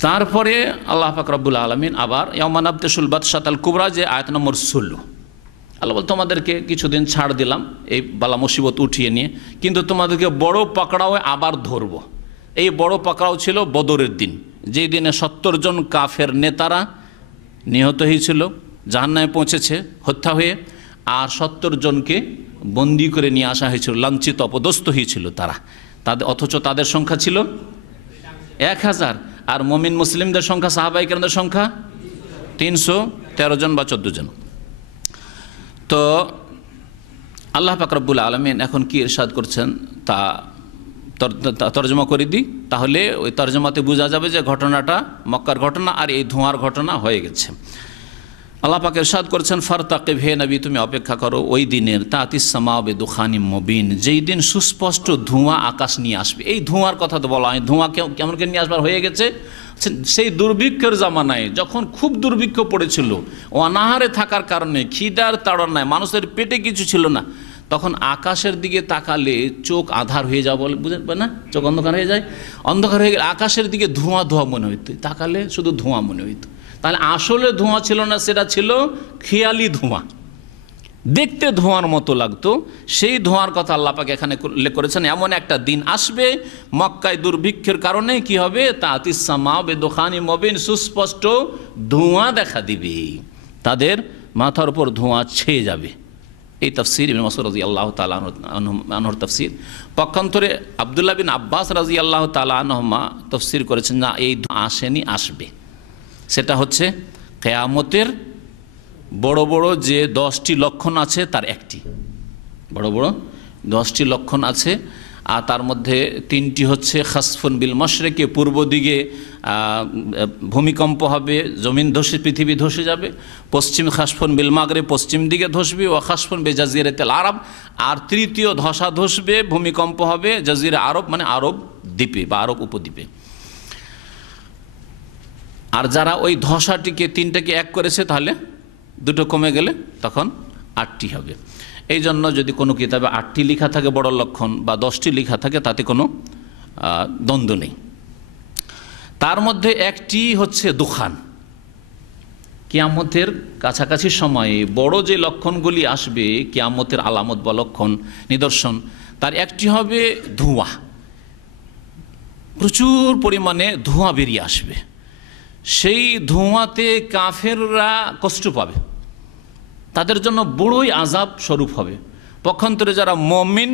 তারপরে আল্লাহ পাক রব্বুল আলামিন আবার ইয়াওমা নাবতাশুল বাতশাতাল কুবরা, যে আয়াত নম্বর 16, আল্লাহ বল তোমাদেরকে কিছুদিন ছাড় দিলাম এই বালা মুসিবত উঠিয়ে নিয়ে, কিন্তু তোমাদেরকে বড় পাকড়াও আবার ধরব। এই বড় পাকড়াও ছিল বদরের দিন, যেই দিনে 70 জন কাফের নেতারা নিহত হয়েছিল, জাহান্নামে পৌঁছেছে হত্যা হয়ে, আর 70 জনকে বন্দি করে নিয়ে আসা হয়েছিল, লাঞ্ছিত অপদস্থ হয়েছিল তারা, অথচ তাদের সংখ্যা ছিল 1000, আর মুমিন মুসলিমদের সংখ্যা, সাহাবায়ে কেরামদের সংখ্যা 313 জন বা 14 জন। তো আল্লাহ পাক রব্বুল আলামিন এখন কি ইরশাদ করছেন তা তর্জমা করে দিই, তাহলে ওই তর্জমাতে বোঝা যাবে যে ঘটনাটা মক্কার ঘটনা আর এই ধোঁয়ার ঘটনা হয়ে গেছে। আল্লাহ পাক ইরশাদ করছেন, ফারতাকিব, হে নবী তুমি অপেক্ষা করো ওই দিনের, তাতিস সামাউ বিদুখানিম মুবিন, যেই দিন সুস্পষ্ট ধোঁয়া আকাশ নিয়ে আসবে। এই ধোঁয়ার কথা তো বলা হয়, ধোঁয়া কেমন করে নিয়ে আসবার হয়ে গেছে, সেই দুর্ভিক্ষের জামানায় যখন খুব দুর্ভিক্ষ পড়েছিল, অনাহারে থাকার কারণে, খিদার তাড়নায় মানুষের পেটে কিছু ছিল না, তখন আকাশের দিকে তাকালে চোখ আধার হয়ে যাওয়া বলে, বুঝবেন না, চোখ অন্ধকার হয়ে যায়, অন্ধকার হয়ে গেলে আকাশের দিকে ধোঁয়া ধোঁয়া মনে হইতো, তাকালে শুধু ধোঁয়া মনে হইতো। তাহলে আসলে ধোঁয়া ছিল না, সেটা ছিল খেয়ালি ধোঁয়া, দেখতে ধোঁয়ার মতো লাগতো। সেই ধোঁয়ার কথা আল্লাহ পাক এখানে উল্লেখ করেছেন। এমন একটা দিন আসবে মক্কায় দুর্ভিক্ষের কারণে কি হবে, তাতিস সামাউ বিদুখানিম মুবিন, সুস্পষ্ট ধোঁয়া দেখা দিবে, তাদের মাথার উপর ধোঁয়া ছেয়ে যাবে। এই তাফসীর ইবনে মাসউদ রাদিয়াল্লাহু তাআলা আনহুর তাফসীর। পক্ষান্তরে আব্দুল্লাহ বিন আব্বাস রাদিয়াল্লাহু তাআলা আনহুমা তাফসীর করেছেন, না এই আসেনি, আসবে। সেটা হচ্ছে কিয়ামতের বড় বড় যে 10টি লক্ষণ আছে তার একটি, বড় বড় 10টি লক্ষণ আছে, আর তার মধ্যে 3টি হচ্ছে খাসফুন বিল মাশরিকি, পূর্ব দিকে ভূমিকম্প হবে, জমিন ধসে, পৃথিবী ধসে যাবে, পশ্চিম খাসফুন বিল মাগরিব, পশ্চিম দিকে ধসবে, ও খাসফুন বে জাজিরাতিল আরব, আর তৃতীয় ধসা ধসবে, ভূমিকম্প হবে জাজিরা আরব, মানে আরব দ্বীপে বা আরব উপদ্বীপে। আর যারা ওই ধসাটিকে 3টাকে এক করেছে, তাহলে 2টো কমে গেলে তখন 8টি হবে। এই জন্য যদি কোনো কিতাবে 8টি লেখা থাকে বড় লক্ষণ বা 10টি লেখা থাকে, তাতে কোনো দ্বন্দ্ব নেই। তার মধ্যে একটি হচ্ছে দুখান, কিয়ামতের কাছাকাছি সময়ে বড় যে লক্ষণগুলি আসবে, কিয়ামতের আলামত বা লক্ষণ নিদর্শন, তার একটি হবে ধোঁয়া, প্রচুর পরিমাণে ধোঁয়া বেরিয়ে আসবে। সেই ধোঁয়াতে কাফেররা কষ্ট পাবে, তাদের জন্য বড়ই আযাব স্বরূপ হবে। পক্ষান্তরে যারা মুমিন,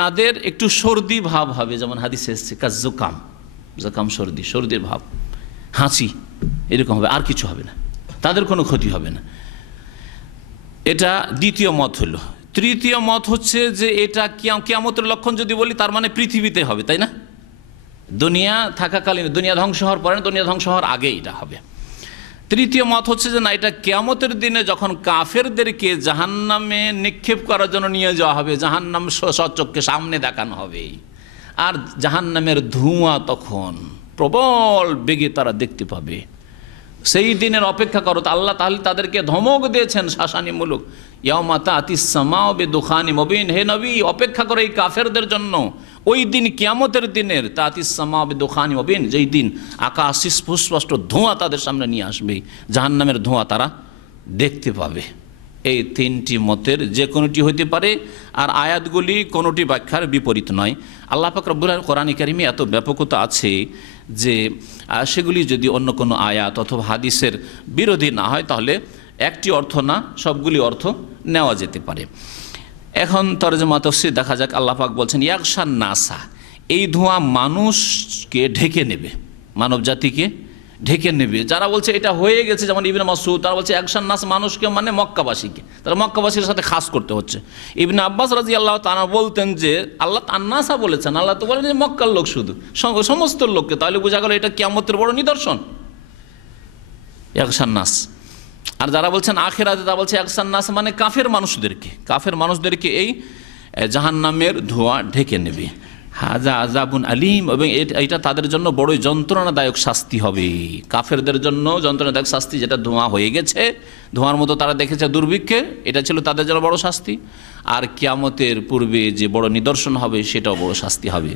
তাদের একটু সর্দি ভাব হবে, যেমন হাদিসে এসেছে কাজ্জুকাম, জুকাম সর্দির ভাব, হাঁচি এরকম হবে, আর কিছু হবে না, তাদের কোনো ক্ষতি হবে না। এটা দ্বিতীয় মত হলো। তৃতীয় মত হচ্ছে যে এটা কিয়ামতের লক্ষণ যদি বলি, তার মানে পৃথিবীতে হবে, তাই না? দুনিয়া থাকাকালীন, দুনিয়া ধ্বংস হওয়ার পরে, দুনিয়া ধ্বংস হওয়ার আগে এটা হবে। তৃতীয় মত হচ্ছে যে না, এটা কিয়ামতের দিনে যখন কাফেরদেরকে জাহান্নামে নিক্ষেপ করার জন্য নিয়ে যাওয়া হবে, জাহান্নাম সচক্ষে সামনে দেখানো হবে, আর জাহান্নামের ধোঁয়া তখন প্রবল বেগে তারা দেখতে পাবে। সেই দিনের অপেক্ষা করো। আল্লাহ তাহলে তাদেরকে ধমক দিয়েছেন শাসানিমূলক, ইয়াউমা তাতিস সামাউ বিদুখানি মুবিন, হে নবী অপেক্ষা করো এই কাফেরদের জন্য ওই দিন, কিয়ামতের দিনের, তাতিস সামাউ বিদুখানি মুবিন, যেই দিন আকাশ সুস্পষ্ট ধোঁয়া তাদের সামনে নিয়ে আসবে, জাহান্নামের ধোঁয়া তারা দেখতে পাবে। এই তিনটি মতের যে কোনোটি হইতে পারে, আর আয়াতগুলি কোনোটি ব্যাখ্যার বিপরীত নয়। আল্লাহ পাক রব্বুল আলামিন কোরআন কারিমে এত ব্যাপকতা আছে যে সেগুলি যদি অন্য কোনো আয়াত অথবা হাদিসের বিরোধী না হয়, তাহলে একটি অর্থ না সবগুলি অর্থ নেওয়া যেতে পারে। এখন তরজমা তাফসীর দেখা যাক। আল্লাহ পাক বলছেন ইয়াকশান নাসা, এই ধোঁয়া মানুষকে ঢেকে নেবে, মানব জাতিকে ঢেকে নেবে। যারা বলছে এটা হয়ে গেছে, যেমন ইবনে মাসউদ, তারা বলছে একশান নাস মানুষকে মানে মক্কাবাসীকে, তারা মক্কাবাসীর সাথে খাস করতে হচ্ছে। ইবনে আব্বাস রাদিয়াল্লাহু তাআলা বলতেন যে আল্লাহ আন্নাসা বলেছেন, আল্লাহ তো বলেন যে মক্কার লোক, শুধু সমস্ত লোককে, তাহলে বোঝা গেল এটা কিয়ামতের বড় নিদর্শন একশান নাস। আর যারা বলছেন আখিরাতে, তারা বলছে একশান নাস মানে কাফের মানুষদেরকে এই জাহান্নামের ধোঁয়া ঢেকে নেবে। হাজা আযাবুন আলিম, এবং এটা তাদের জন্য বড়ই যন্ত্রণাদায়ক শাস্তি হবে। কাফেরদের জন্য যন্ত্রণাদায়ক শাস্তি, যেটা ধোঁয়া হয়ে গেছে, ধোঁয়ার মতো তারা দেখেছে দুর্ভিক্ষে, এটা ছিল তাদের জন্য বড় শাস্তি। আর কিয়ামতের পূর্বে যে বড় নিদর্শন হবে সেটাও বড় শাস্তি হবে।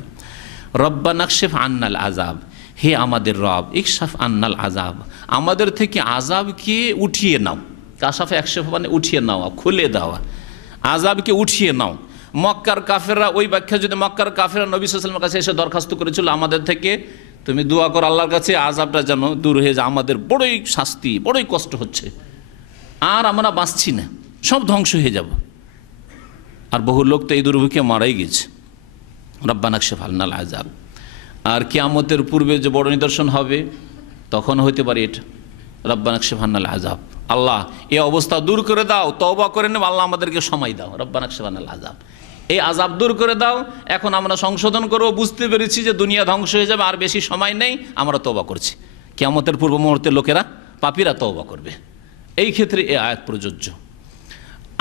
রব্বানা ইকশিফ আন্নাল আযাব, হে আমাদের রব, ইকশাফ আন্নাল আযাব, আমাদের থেকে আযাবকে উঠিয়ে নাও। কাশাফে একশাফ মানে উঠিয়ে নাও, খুলে দেওয়া, আযাবকে উঠিয়ে নাও। মক্কার কাফেররা, ওই ব্যাখ্যা যদি মক্কার কাফেররা নবী সাল্লাল্লাহু আলাইহি ওয়াসাল্লামের কাছে এসে দরখাস্ত করেছিল আমাদের থেকে তুমি দোয়া করো আল্লাহর কাছে আযাবটা যেন দূর হয়ে যায়, আমাদের বড়ই শাস্তি, বড়ই কষ্ট হচ্ছে, আর আমরা বাঁচছি না, সব ধ্বংস হয়ে যাব। আর বহু লোক তো এই দুর্ভিক্ষে মারাই গেছে। রব্বানা ইকশিফ আন্নাল আযাব। আর কিয়ামতের পূর্বে যে বড় নিদর্শন হবে তখন হইতে পারে এটা, রব্বানা ইকশিফ আন্নাল আযাব, আল্লাহ এই অবস্থা দূর করে দাও, তওবা করে নেব, আল্লাহ আমাদেরকে সময় দাও, রব্বানা ইকশিফ আন্নাল আযাব, এই আযাব দূর করে দাও, এখন আমরা সংশোধন করব, বুঝতে পেরেছি যে দুনিয়া ধ্বংস হয়ে যাবে, আর বেশি সময় নেই, আমরা তওবা করছি। কিয়ামতের পূর্ব মুহূর্তে লোকেরা, পাপীরা তওবা করবে। এই ক্ষেত্রে এই আয়াত প্রযোজ্য।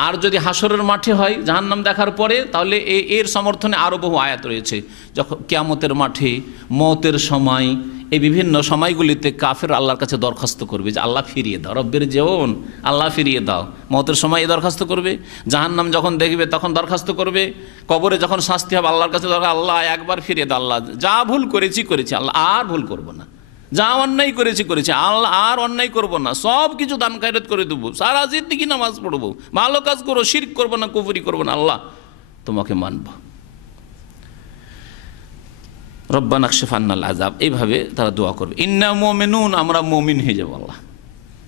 আর যদি হাসরের মাঠে হয় জাহান্নাম দেখার পরে, তাহলে এর সমর্থনে আরও বহু আয়াত রয়েছে। যখন কিয়ামতের মাঠে, মওতের সময়, এই বিভিন্ন সময়গুলিতে কাফের আল্লাহর কাছে দরখাস্ত করবে যে আল্লাহ ফিরিয়ে দাও, রব্বের জীবন আল্লাহ ফিরিয়ে দাও। মওতের সময় দরখাস্ত করবে, জাহান্নাম যখন দেখবে তখন দরখাস্ত করবে, কবরে যখন শাস্তি হবে আল্লাহর কাছে আল্লাহ একবার ফিরিয়ে দাও, আল্লাহ যা ভুল করেছি আল্লাহ আর ভুল করব না, যা অন্যায় করেছি আল্লাহ আর অন্যায় করব না, সব কিছু দান খায়রাত করে দেবো, সারা জিন্দেগি নামাজ পড়বো, ভালো কাজ করবো, শিরক করবো না, কুফরি করবো না, আল্লাহ তোমাকে মানব। রব্বানা ইকশিফ আন্নাল আযাব, এইভাবে তারা দোয়া করবে। ইন্না মুমিনুন, আমরা মুমিন হয়ে যাব, আল্লাহ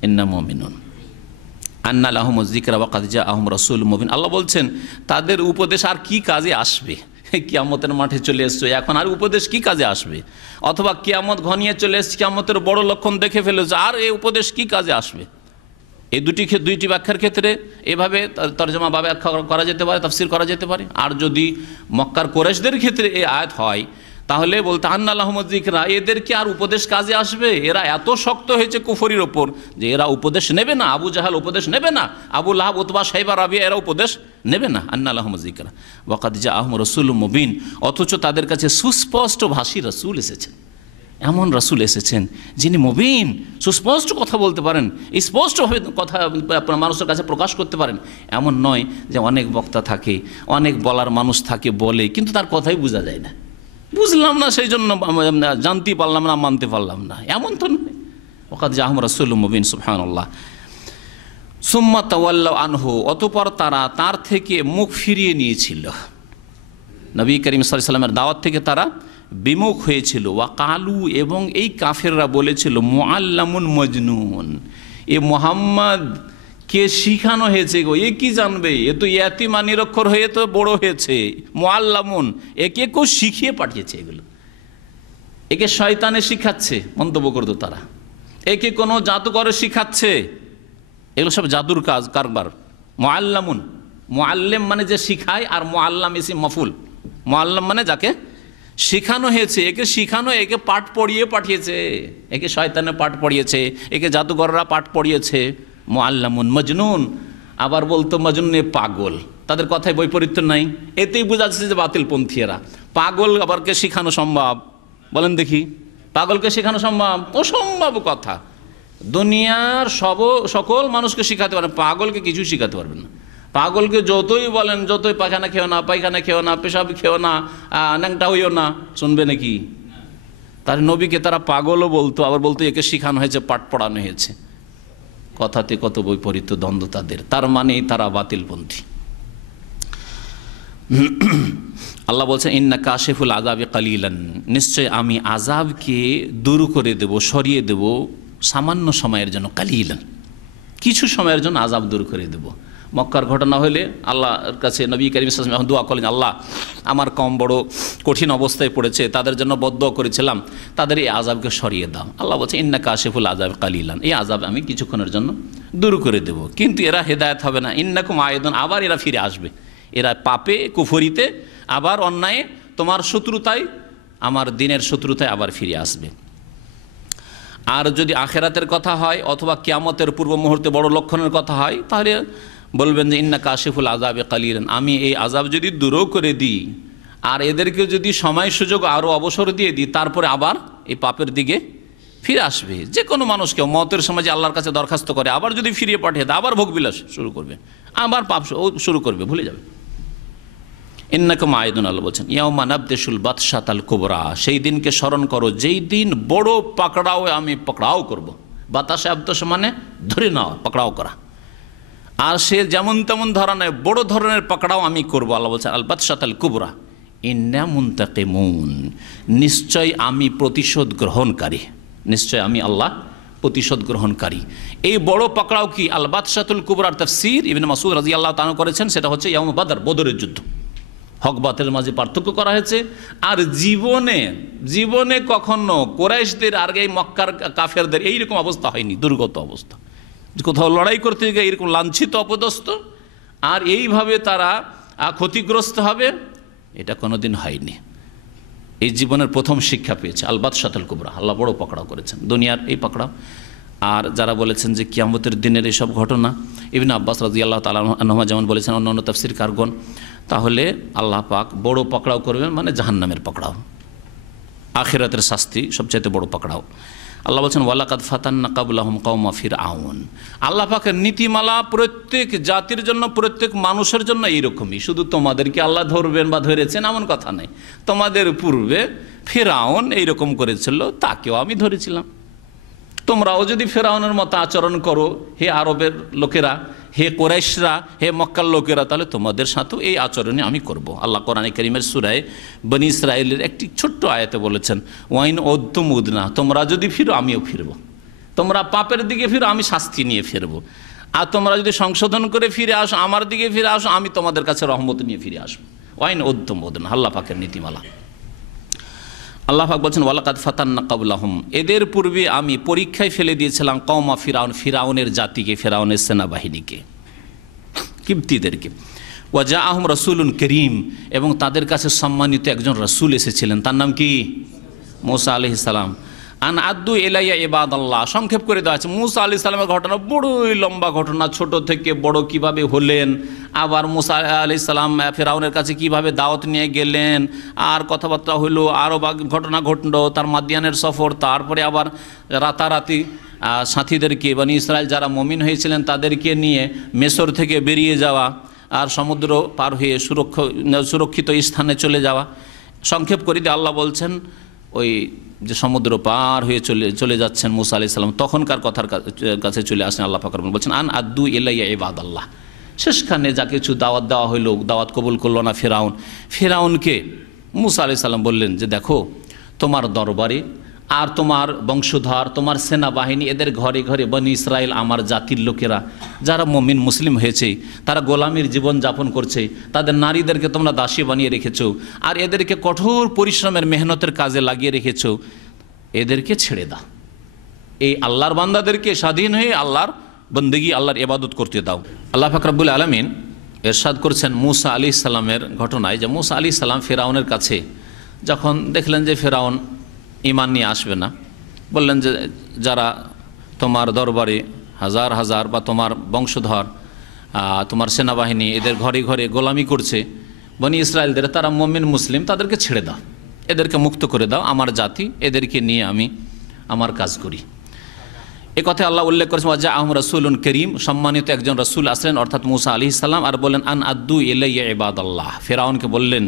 ইন্না মুমিনুন আন্না লাহুমুয যিকরা ওয়া কাদ জাআহুম রাসূলুম মুবিন। আল্লাহ বলছেন তাদের উপদেশ আর কি কাজে আসবে? কিয়ামতের মাঠে চলে এসছো, এখন আর উপদেশ কি কাজে আসবে? অথবা কিয়ামত ঘনিয়ে চলে এসছে, কিয়ামতের বড় লক্ষণ দেখে ফেলেছে, আর এই উপদেশ কি কাজে আসবে? এই দুইটি ব্যাখ্যার ক্ষেত্রে এভাবে তরজমা বা ব্যাখ্যা করা যেতে পারে, তাফসীর করা যেতে পারে। আর যদি মক্কার কুরাইশদের ক্ষেত্রে এই আয়াত হয়, তাহলে বলতে আন্না লাহুমুয যিকরা, এদেরকে আর উপদেশ কাজে আসবে? এরা এত শক্ত হয়েছে কুফরির ওপর যে এরা উপদেশ নেবে না, আবু জাহাল উপদেশ নেবে না, আবু লাহাব, উতবা, শাইবা, রাবিয়া এরা উপদেশ নেবে না। আন্না লাহুমুয যিকরা ওয়া কাদ জাআহুম রাসূলুম মুবিন, অথচ তাদের কাছে সুস্পষ্ট ভাষী রাসূল এসেছেন, এমন রাসূল এসেছেন যিনি মুবিন, সুস্পষ্ট কথা বলতে পারেন, স্পষ্টভাবে কথা মানুষের কাছে প্রকাশ করতে পারেন। এমন নয় যে অনেক বক্তা থাকে, অনেক বলার মানুষ থাকে, বলে কিন্তু তার কথাই বোঝা যায় না, বুঝলাম না, সেই জন্য জানতে পারলাম না, মানতে পারলাম না, এমন তো নয়। ওয়াকাদ জাআহুম রাসূলুম মুবিন, সুবহানাল্লাহ। সুম্মা তাওয়াল্লাউ আনহু, অতঃপর তারা তার থেকে মুখ ফিরিয়ে নিয়েছিল, নবী করিম সাল্লাল্লাহু আলাইহি ওয়াসাল্লামের দাওয়াত থেকে তারা বিমুখ হয়েছিল। ওয়া কালু, এবং এই কাফেররা বলেছিল মুআল্লামুন মজনুন, এ মুহাম্মদ কে শিখানো হয়েছে গো, এ কি জানবে, এ তো ইয়াতিমা নিরক্ষর হয়ে তো বড় হয়েছে, মুআল্লামুন, একে কেউ শিখিয়ে পাঠিয়েছে, এগুলো একে শয়তানে শিখাচ্ছে, মন্তব্য করতো তারা, একে কোনো জাদুকরে শিখাচ্ছে, এগুলো সব জাদুর কাজ কারবার। মুআল্লামুন, মুআল্লিম মানে যে শিখায়, আর মুআল্লাম ইসিম মাফুল, মুআল্লাম মানে যাকে শেখানো হয়েছে, একে শিখানো, একে পাঠ পড়িয়ে পাঠিয়েছে, একে শয়তানে পাঠ পড়িয়েছে, একে জাদুঘররা পাঠ পড়িয়েছে। মুআল্লামুন মজনুন, আবার বলতো মজনুনে পাগল, তাদের কথায় বৈপরীত্য নাই। এতেই বোঝা যাচ্ছে যে বাতিলপন্থী এরা। পাগল আবারকে শেখানো সম্ভব? বলেন দেখি, পাগলকে শেখানো সম্ভব? অসম্ভব কথা। দুনিয়ার সকল মানুষকে শেখাতে পারেন, পাগলকে কিছু শেখাতে পারবেন না। পাগলকে যতই বলেন, যতই পায়খানা খেও না, পায়খানা খেও না, পেশাব খেও না, ন্যাংটা হইও না, শুনবে নাকি? তার নবীকে তারা পাগলও বলতো, আবার বলতো একে শেখানো হয়েছে, পাঠ পড়ানো হয়েছে। কথাতে কত বৈপরীত্য, দ্বন্দ্ব তাদের। তার মানে তারা বাতিলপন্থী। আল্লাহ বলছেন ইন্না কাশিফুল আযাবি কালিলান, নিশ্চয় আমি আযাবকে দূর করে দেব, সরিয়ে দেব সামান্য সময়ের জন্য। কালিলান, কিছু সময়ের জন্য আযাব দূর করে দেব। মক্কার ঘটনা হলে আল্লাহর কাছে নবী করিম সাল্লাল্লাহু আলাইহি ওয়াসাল্লাম দোয়া করলেন, আল্লাহ আমার কম বড় কঠিন অবস্থায় পড়েছে, তাদের জন্য বদদোয়া করেছিলাম, তাদের এই আযাবকে সরিয়ে দাও। আল্লাহ বলছে ইন্না কাশিফুল আযাবি কালিলান, এই আযাব আমি কিছুক্ষণের জন্য দূর করে দেব। কিন্তু এরা হেদায়েত হবে না। ইন্নাকুম আয়েদুন, আবার এরা ফিরে আসবে। এরা পাপে, কুফরিতে, আবার অন্যায়ে, তোমার শত্রুতায়, আমার দিনের শত্রুতায় আবার ফিরে আসবে। আর যদি আখেরাতের কথা হয় অথবা কিয়ামতের পূর্ব মুহূর্তে বড় লক্ষণের কথা হয়, তাহলে বলবেন যে ইন্না কাশিফুল আযাবি কালিলান, আমি এই আযাব যদি দূরও করে দিই আর এদেরকে যদি সময় সুযোগ আরও অবসর দিয়ে দিই, তারপরে আবার এই পাপের দিকে ফিরে আসবে। যে কোনো মানুষকে মতের সময় যে আল্লাহর কাছে দরখাস্ত করে, আবার যদি ফিরিয়ে পাঠিয়ে দেয়, আবার ভোগবিলাস শুরু করবে, আবার পাপ শুরু করবে, ভুলে যাবে। ইন্নাকুম আয়েদুন, আল্লাহ বলছেন ইয়াউমা নাবদেশুল বাতশাতাল কুবরা, সেই দিনকে স্মরণ করো যেই দিন বড় পাকড়াও আমি পাকড়াও করব। বাতাসে আবদশ মানে ধরে নাও, পাকড়াও করা। আর সে যেমন তেমন ধরনের বড় ধরনের পাকড়াও আমি করব। আল্লাহ বলছেন আল বাতশাতাল কুবরা ইন্না মুনতাকিমুন, নিশ্চয় আমি প্রতিশোধ গ্রহণকারী, নিশ্চয় আমি আল্লাহ প্রতিশোধ গ্রহণকারী। এই বড় পাকড়াও কি? আল বাতশাতুল কুবরার তাফসীর ইবনে মাসউদ রাদিয়াল্লাহু তাআলা করেছেন, সেটা হচ্ছে ইয়াউম বদর, বদরের যুদ্ধ। হক বাতিলের মাঝে পার্থক্য করা হয়েছে। আর জীবনে কখনো কুরাইশদের আর এই মক্কার কাফেরদের এইরকম অবস্থা হয়নি, দুর্গত অবস্থা, কোথাও লড়াই করতে গিয়ে এরকম লাঞ্ছিত অপদস্থ আর এইভাবে তারা ক্ষতিগ্রস্ত হবে, এটা কোনোদিন হয়নি। এই জীবনের প্রথম শিক্ষা পেয়েছে আল বাতশাতুল কুবরা, আল্লাহ বড় পাকড়াও করেছেন, দুনিয়ার এই পাকড়াও। আর যারা বলেছেন যে কিয়ামতের দিনের এইসব ঘটনা, ইবনে আব্বাস রাদিয়াল্লাহু তাআলা আনহুমা যেমন বলেছেন, অন্য তাফসীর কারগণ, তাহলে আল্লাহ পাক বড় পাকড়াও করবেন মানে জাহান্নামের পাকড়াও, আখিরাতের শাস্তি সবচাইতে বড় পাকড়াও। আল্লাহ বলছেন ওয়ালাকাদ ফাতান্না কাবলাহুম কওমা ফিরআউন, আল্লাহ পাকের নীতিমালা প্রত্যেক জাতির জন্য, প্রত্যেক মানুষের জন্য এইরকমই। শুধু তোমাদেরকে আল্লাহ ধরবেন বা ধরেছেন এমন কথা নেই, তোমাদের পূর্বে ফিরআউন এইরকম করেছিল, তাকেও আমি ধরেছিলাম। তোমরাও যদি ফেরাউনের মতো আচরণ করো, হে আরবের লোকেরা, হে কুরাইশরা, হে মক্কার লোকেরা, তাহলে তোমাদের সাথেও এই আচরণে আমি করব। আল্লাহ কোরআনে কারীমের সূরায়ে বনী ইসরাঈলের একটি ছোট্ট আয়াতে বলেছেন ওয়াইন উদ্তুম উদনা, তোমরা যদি ফিরো আমিও ফিরব, তোমরা পাপের দিকে ফিরো আমি শাস্তি নিয়ে ফিরব, আর তোমরা যদি সংশোধন করে ফিরে আসো, আমার দিকে ফিরে আসো, আমি তোমাদের কাছে রহমত নিয়ে ফিরে আসবো। ওয়াইন উদ্তুম উদনা, আল্লাহ পাকের নীতিমালা। আল্লাহ পাক বলছেন ওয়ালাকাদ ফাতান্না কাবলাহুম, এদের পূর্বে আমি পরীক্ষায় ফেলে দিয়েছিলাম কওমা ফিরাউন, ফিরাউনের জাতিকে, ফিরাউনের সেনাবাহিনীকে, কিবতীদেরকে। ওয়া জাআহুম রাসূলুন করিম, এবং তাদের কাছে সম্মানিত একজন রাসূল এসেছিলেন, তার নাম কি? মূসা আলাইহিস সালাম। আন আদ্দু ইলাইয়া ইবাদাল্লাহ, সংক্ষেপ করে দেওয়া আছে। মূসা আলাইহিস সালামের ঘটনা বড়ই লম্বা ঘটনা, ছোট থেকে বড় কিভাবে হলেন, আবার মূসা আলাইহিস সালাম ফিরাউনের কাছে কিভাবে দাওয়াত নিয়ে গেলেন, আর কথাবার্তা হইলো, আরও ঘটনা ঘটল, তার মাদিয়ানের সফর, তারপরে আবার রাতারাতি সাথীদেরকে, বনী ইসরাইল যারা মুমিন হয়েছিলেন তাদেরকে নিয়ে মিশর থেকে বেরিয়ে যাওয়া, আর সমুদ্র পার হয়ে সুরক্ষিত স্থানে চলে যাওয়া। সংক্ষেপ করে দিয়ে আল্লাহ বলছেন ওই যে সমুদ্র পার হয়ে চলে যাচ্ছেন মূসা আলাইহিস সালাম, তখনকার কথার কাছে চলে আসেন। আল্লাহ পাক বলছেন আন আদ্দু ইলাইয়া ইবাদাল্লাহ, শেষখানে যা কিছু দাওয়াত দেওয়া হইল, দাওয়াত কবুল করল না ফিরাউনকে মূসা আলাইহিস সালাম বললেন যে দেখো, তোমার দরবারে আর তোমার বংশধর, তোমার সেনাবাহিনী, এদের ঘরে ঘরে বনী ইসরাইল আমার জাতির লোকেরা যারা মুমিন মুসলিম হয়েছে, তারা গোলামির জীবন যাপন করছে, তাদের নারীদেরকে তোমরা দাসী বানিয়ে রেখেছো, আর এদেরকে কঠোর পরিশ্রমের মেহনতের কাজে লাগিয়ে রেখেছো, এদেরকে ছেড়ে দাও, এই আল্লাহর বান্দাদেরকে স্বাধীন হয়ে আল্লাহর বন্দেগী, আল্লাহর ইবাদত করতে দাও। আল্লাহ পাক রব্বুল আলামিন এরশাদ করছেন মূসা আলাইহিস সালামের ঘটনায় যে মূসা আলাইহিস সালাম ফিরাউনের কাছে যখন দেখলেন যে ফেরাউন ঈমান নিয়ে আসবে না, বললেন যে যারা তোমার দরবারে হাজার হাজার বা তোমার বংশধর, তোমার সেনাবাহিনী এদের ঘরে ঘরে গোলামি করছে বনি ইসরায়েলদের, তারা মুমিন মুসলিম, তাদেরকে ছেড়ে দাও, এদেরকে মুক্ত করে দাও, আমার জাতি, এদেরকে নিয়ে আমি আমার কাজ করি। এ কথা আল্লাহ উল্লেখ করেছেন, ওয়াজা আহম রাসূলুন করিম, সম্মানিত একজন রাসূল আসলেন অর্থাৎ মুসা আলাইহিস সালাম, আর বললেন আন আদ্দু ইলাইয়া ইবাদাল্লাহ। ফেরাউনকে বললেন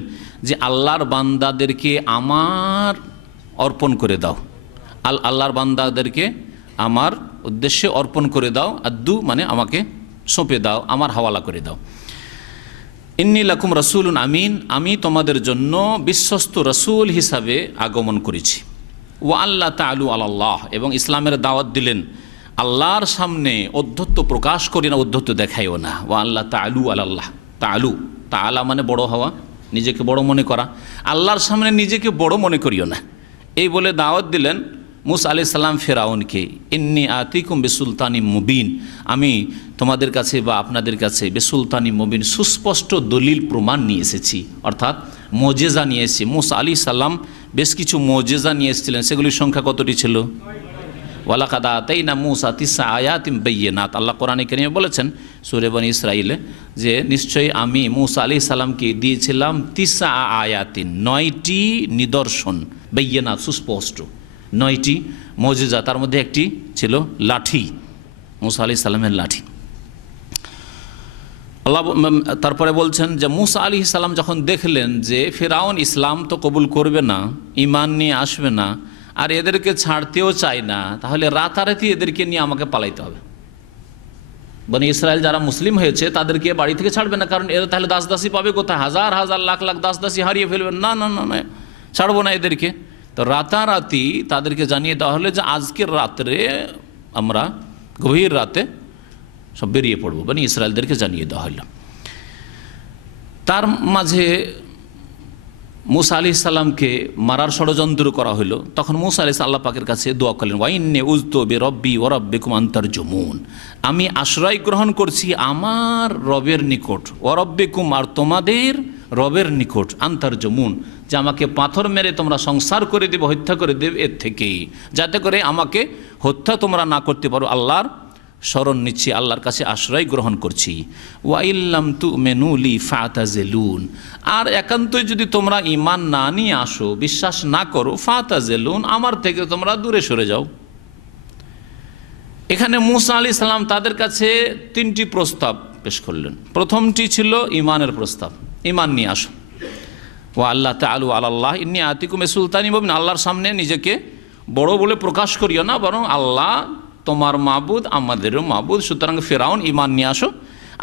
যে আল্লাহর বান্দাদেরকে আমার অর্পণ করে দাও, আল্লাহর বান্দাদেরকে আমার উদ্দেশ্যে অর্পণ করে দাও। আদ্দু মানে আমাকে সঁপে দাও, আমার হাওয়ালা করে দাও। ইন্নী লাকুম রাসূলুন আমিন, আমি তোমাদের জন্য বিশ্বস্ত রাসূল হিসাবে আগমন করেছি। ওয়া আল্লাহ তাআলু আলাল্লাহ, এবং ইসলামের দাওয়াত দিলেন আল্লাহর সামনে অধ্যত্ব প্রকাশ করি না, অধ্যত্ব দেখাইও না। ওয়া আল্লাহ তাআলু আলাল্লাহ, তাআলু তাআলা মানে বড় হওয়া, নিজেকে বড় মনে করা, আল্লাহর সামনে নিজেকে বড় মনে করিও না, এই বলে দাওয়াত দিলেন মুসা আলাইহিস সালাম ফেরাউনকে। ইন্নী আতিকুম বিসুলতানি মুবিন, আমি তোমাদের কাছে বা আপনাদের কাছে বিসুলতানি মুবিন, সুস্পষ্ট দলিল প্রমাণ নিয়ে এসেছি, অর্থাৎ মুজিজা নিয়ে এসেছি। মুসা আলাইহিস সালাম বেশ কিছু মুজিজা নিয়ে এসেছিলেন, সেগুলির সংখ্যা কতটি ছিল? ওয়ালাকাদ আতাইনা মুসা তিসআ আয়াতিন বাইয়িনাত, আল্লাহ কোরআনে কারিমে বলেছেন সূরা বনী ইসরাঈলে যে নিশ্চয়ই আমি মুসা আলাইহিস সালামকে দিয়েছিলাম তিসআ আয়াতিন, 9টি নিদর্শন, বাইয়িনাত সুস্পষ্ট, 9টি মুজিজা, তার মধ্যে একটি ছিল লাঠি, মুসা আলাইহিস সালামের লাঠি। আল্লাহ তারপরে বলছেন যে মুসা আলাইহিস সালাম যখন দেখলেন যে ফেরাউন ইসলাম তো কবুল করবে না, ঈমান নিয়ে আসবে না, আর এদেরকে ছাড়তেও চায় না, তাহলে রাতারাতি এদেরকে নিয়ে আমাকে পালাইতে হবে। বনি ইসরায়েল যারা মুসলিম হয়েছে তাদেরকে বাড়ি থেকে ছাড়বে না, কারণ এরা তাহলে দাসদাসী পাবে কোথায়? হাজার হাজার লাখ লাখ দাসদাসী হারিয়ে ফেলবে। না না না না, ছাড়বো না এদেরকে। তো রাতারাতি তাদেরকে জানিয়ে দেওয়া হলো যে আজকের রাত্রে আমরা, গভীর রাতে সব বেরিয়ে পড়বো, বনি ইসরায়েলদেরকে জানিয়ে দেওয়া হলো। তার মাঝে মুসা আলাইহিস সালামকে মারার ষড়যন্ত্র করা হলো। তখন মুসা আলাইহিস আল্লাহ পাকের কাছে দোয়া করলেন, ওয়াইন্নী উযতু বিরব্বি ওয়া রাব্বিকুম আন তারজুমুন, আমি আশ্রয় গ্রহণ করছি আমার রবের নিকট, ওয়া রাব্বিকুম আর তোমাদের রবের নিকট, আন তারজুমুন যে আমাকে পাথর মেরে তোমরা সংসার করে দেবে, হত্যা করে দেবে, এর থেকেই যাতে করে আমাকে হত্যা তোমরা না করতে পারো, আল্লাহর শরণ নিচ্ছি, আল্লাহর কাছে আশ্রয় গ্রহণ করছি। ওয়া ইল্লাম তুমিনু লি ফাতাজিলুন, আর একান্তই যদি তোমরা ঈমান না নিয়ে আসো, বিশ্বাস না করো, ফাতাজিলুন আমার থেকে তোমরা দূরে সরে যাও। এখানে মুসা আলাইহিস সালাম তাদের কাছে 3টি প্রস্তাব পেশ করলেন। প্রথমটি ছিল ঈমানের প্রস্তাব, ঈমান নিয়ে আসো। ওয়া আল্লাহ তাআলু আলাল্লাহ ইন্নী আতিকুম বিসুলতানি মুবিন, আল্লাহর সামনে নিজেকে বড় বলে প্রকাশ করিও না, বরং আল্লাহ তোমার মাবুদ, আমাদেরও মাবুদ, সুতরাং ফেরাউন ঈমান নিয়ে আসো,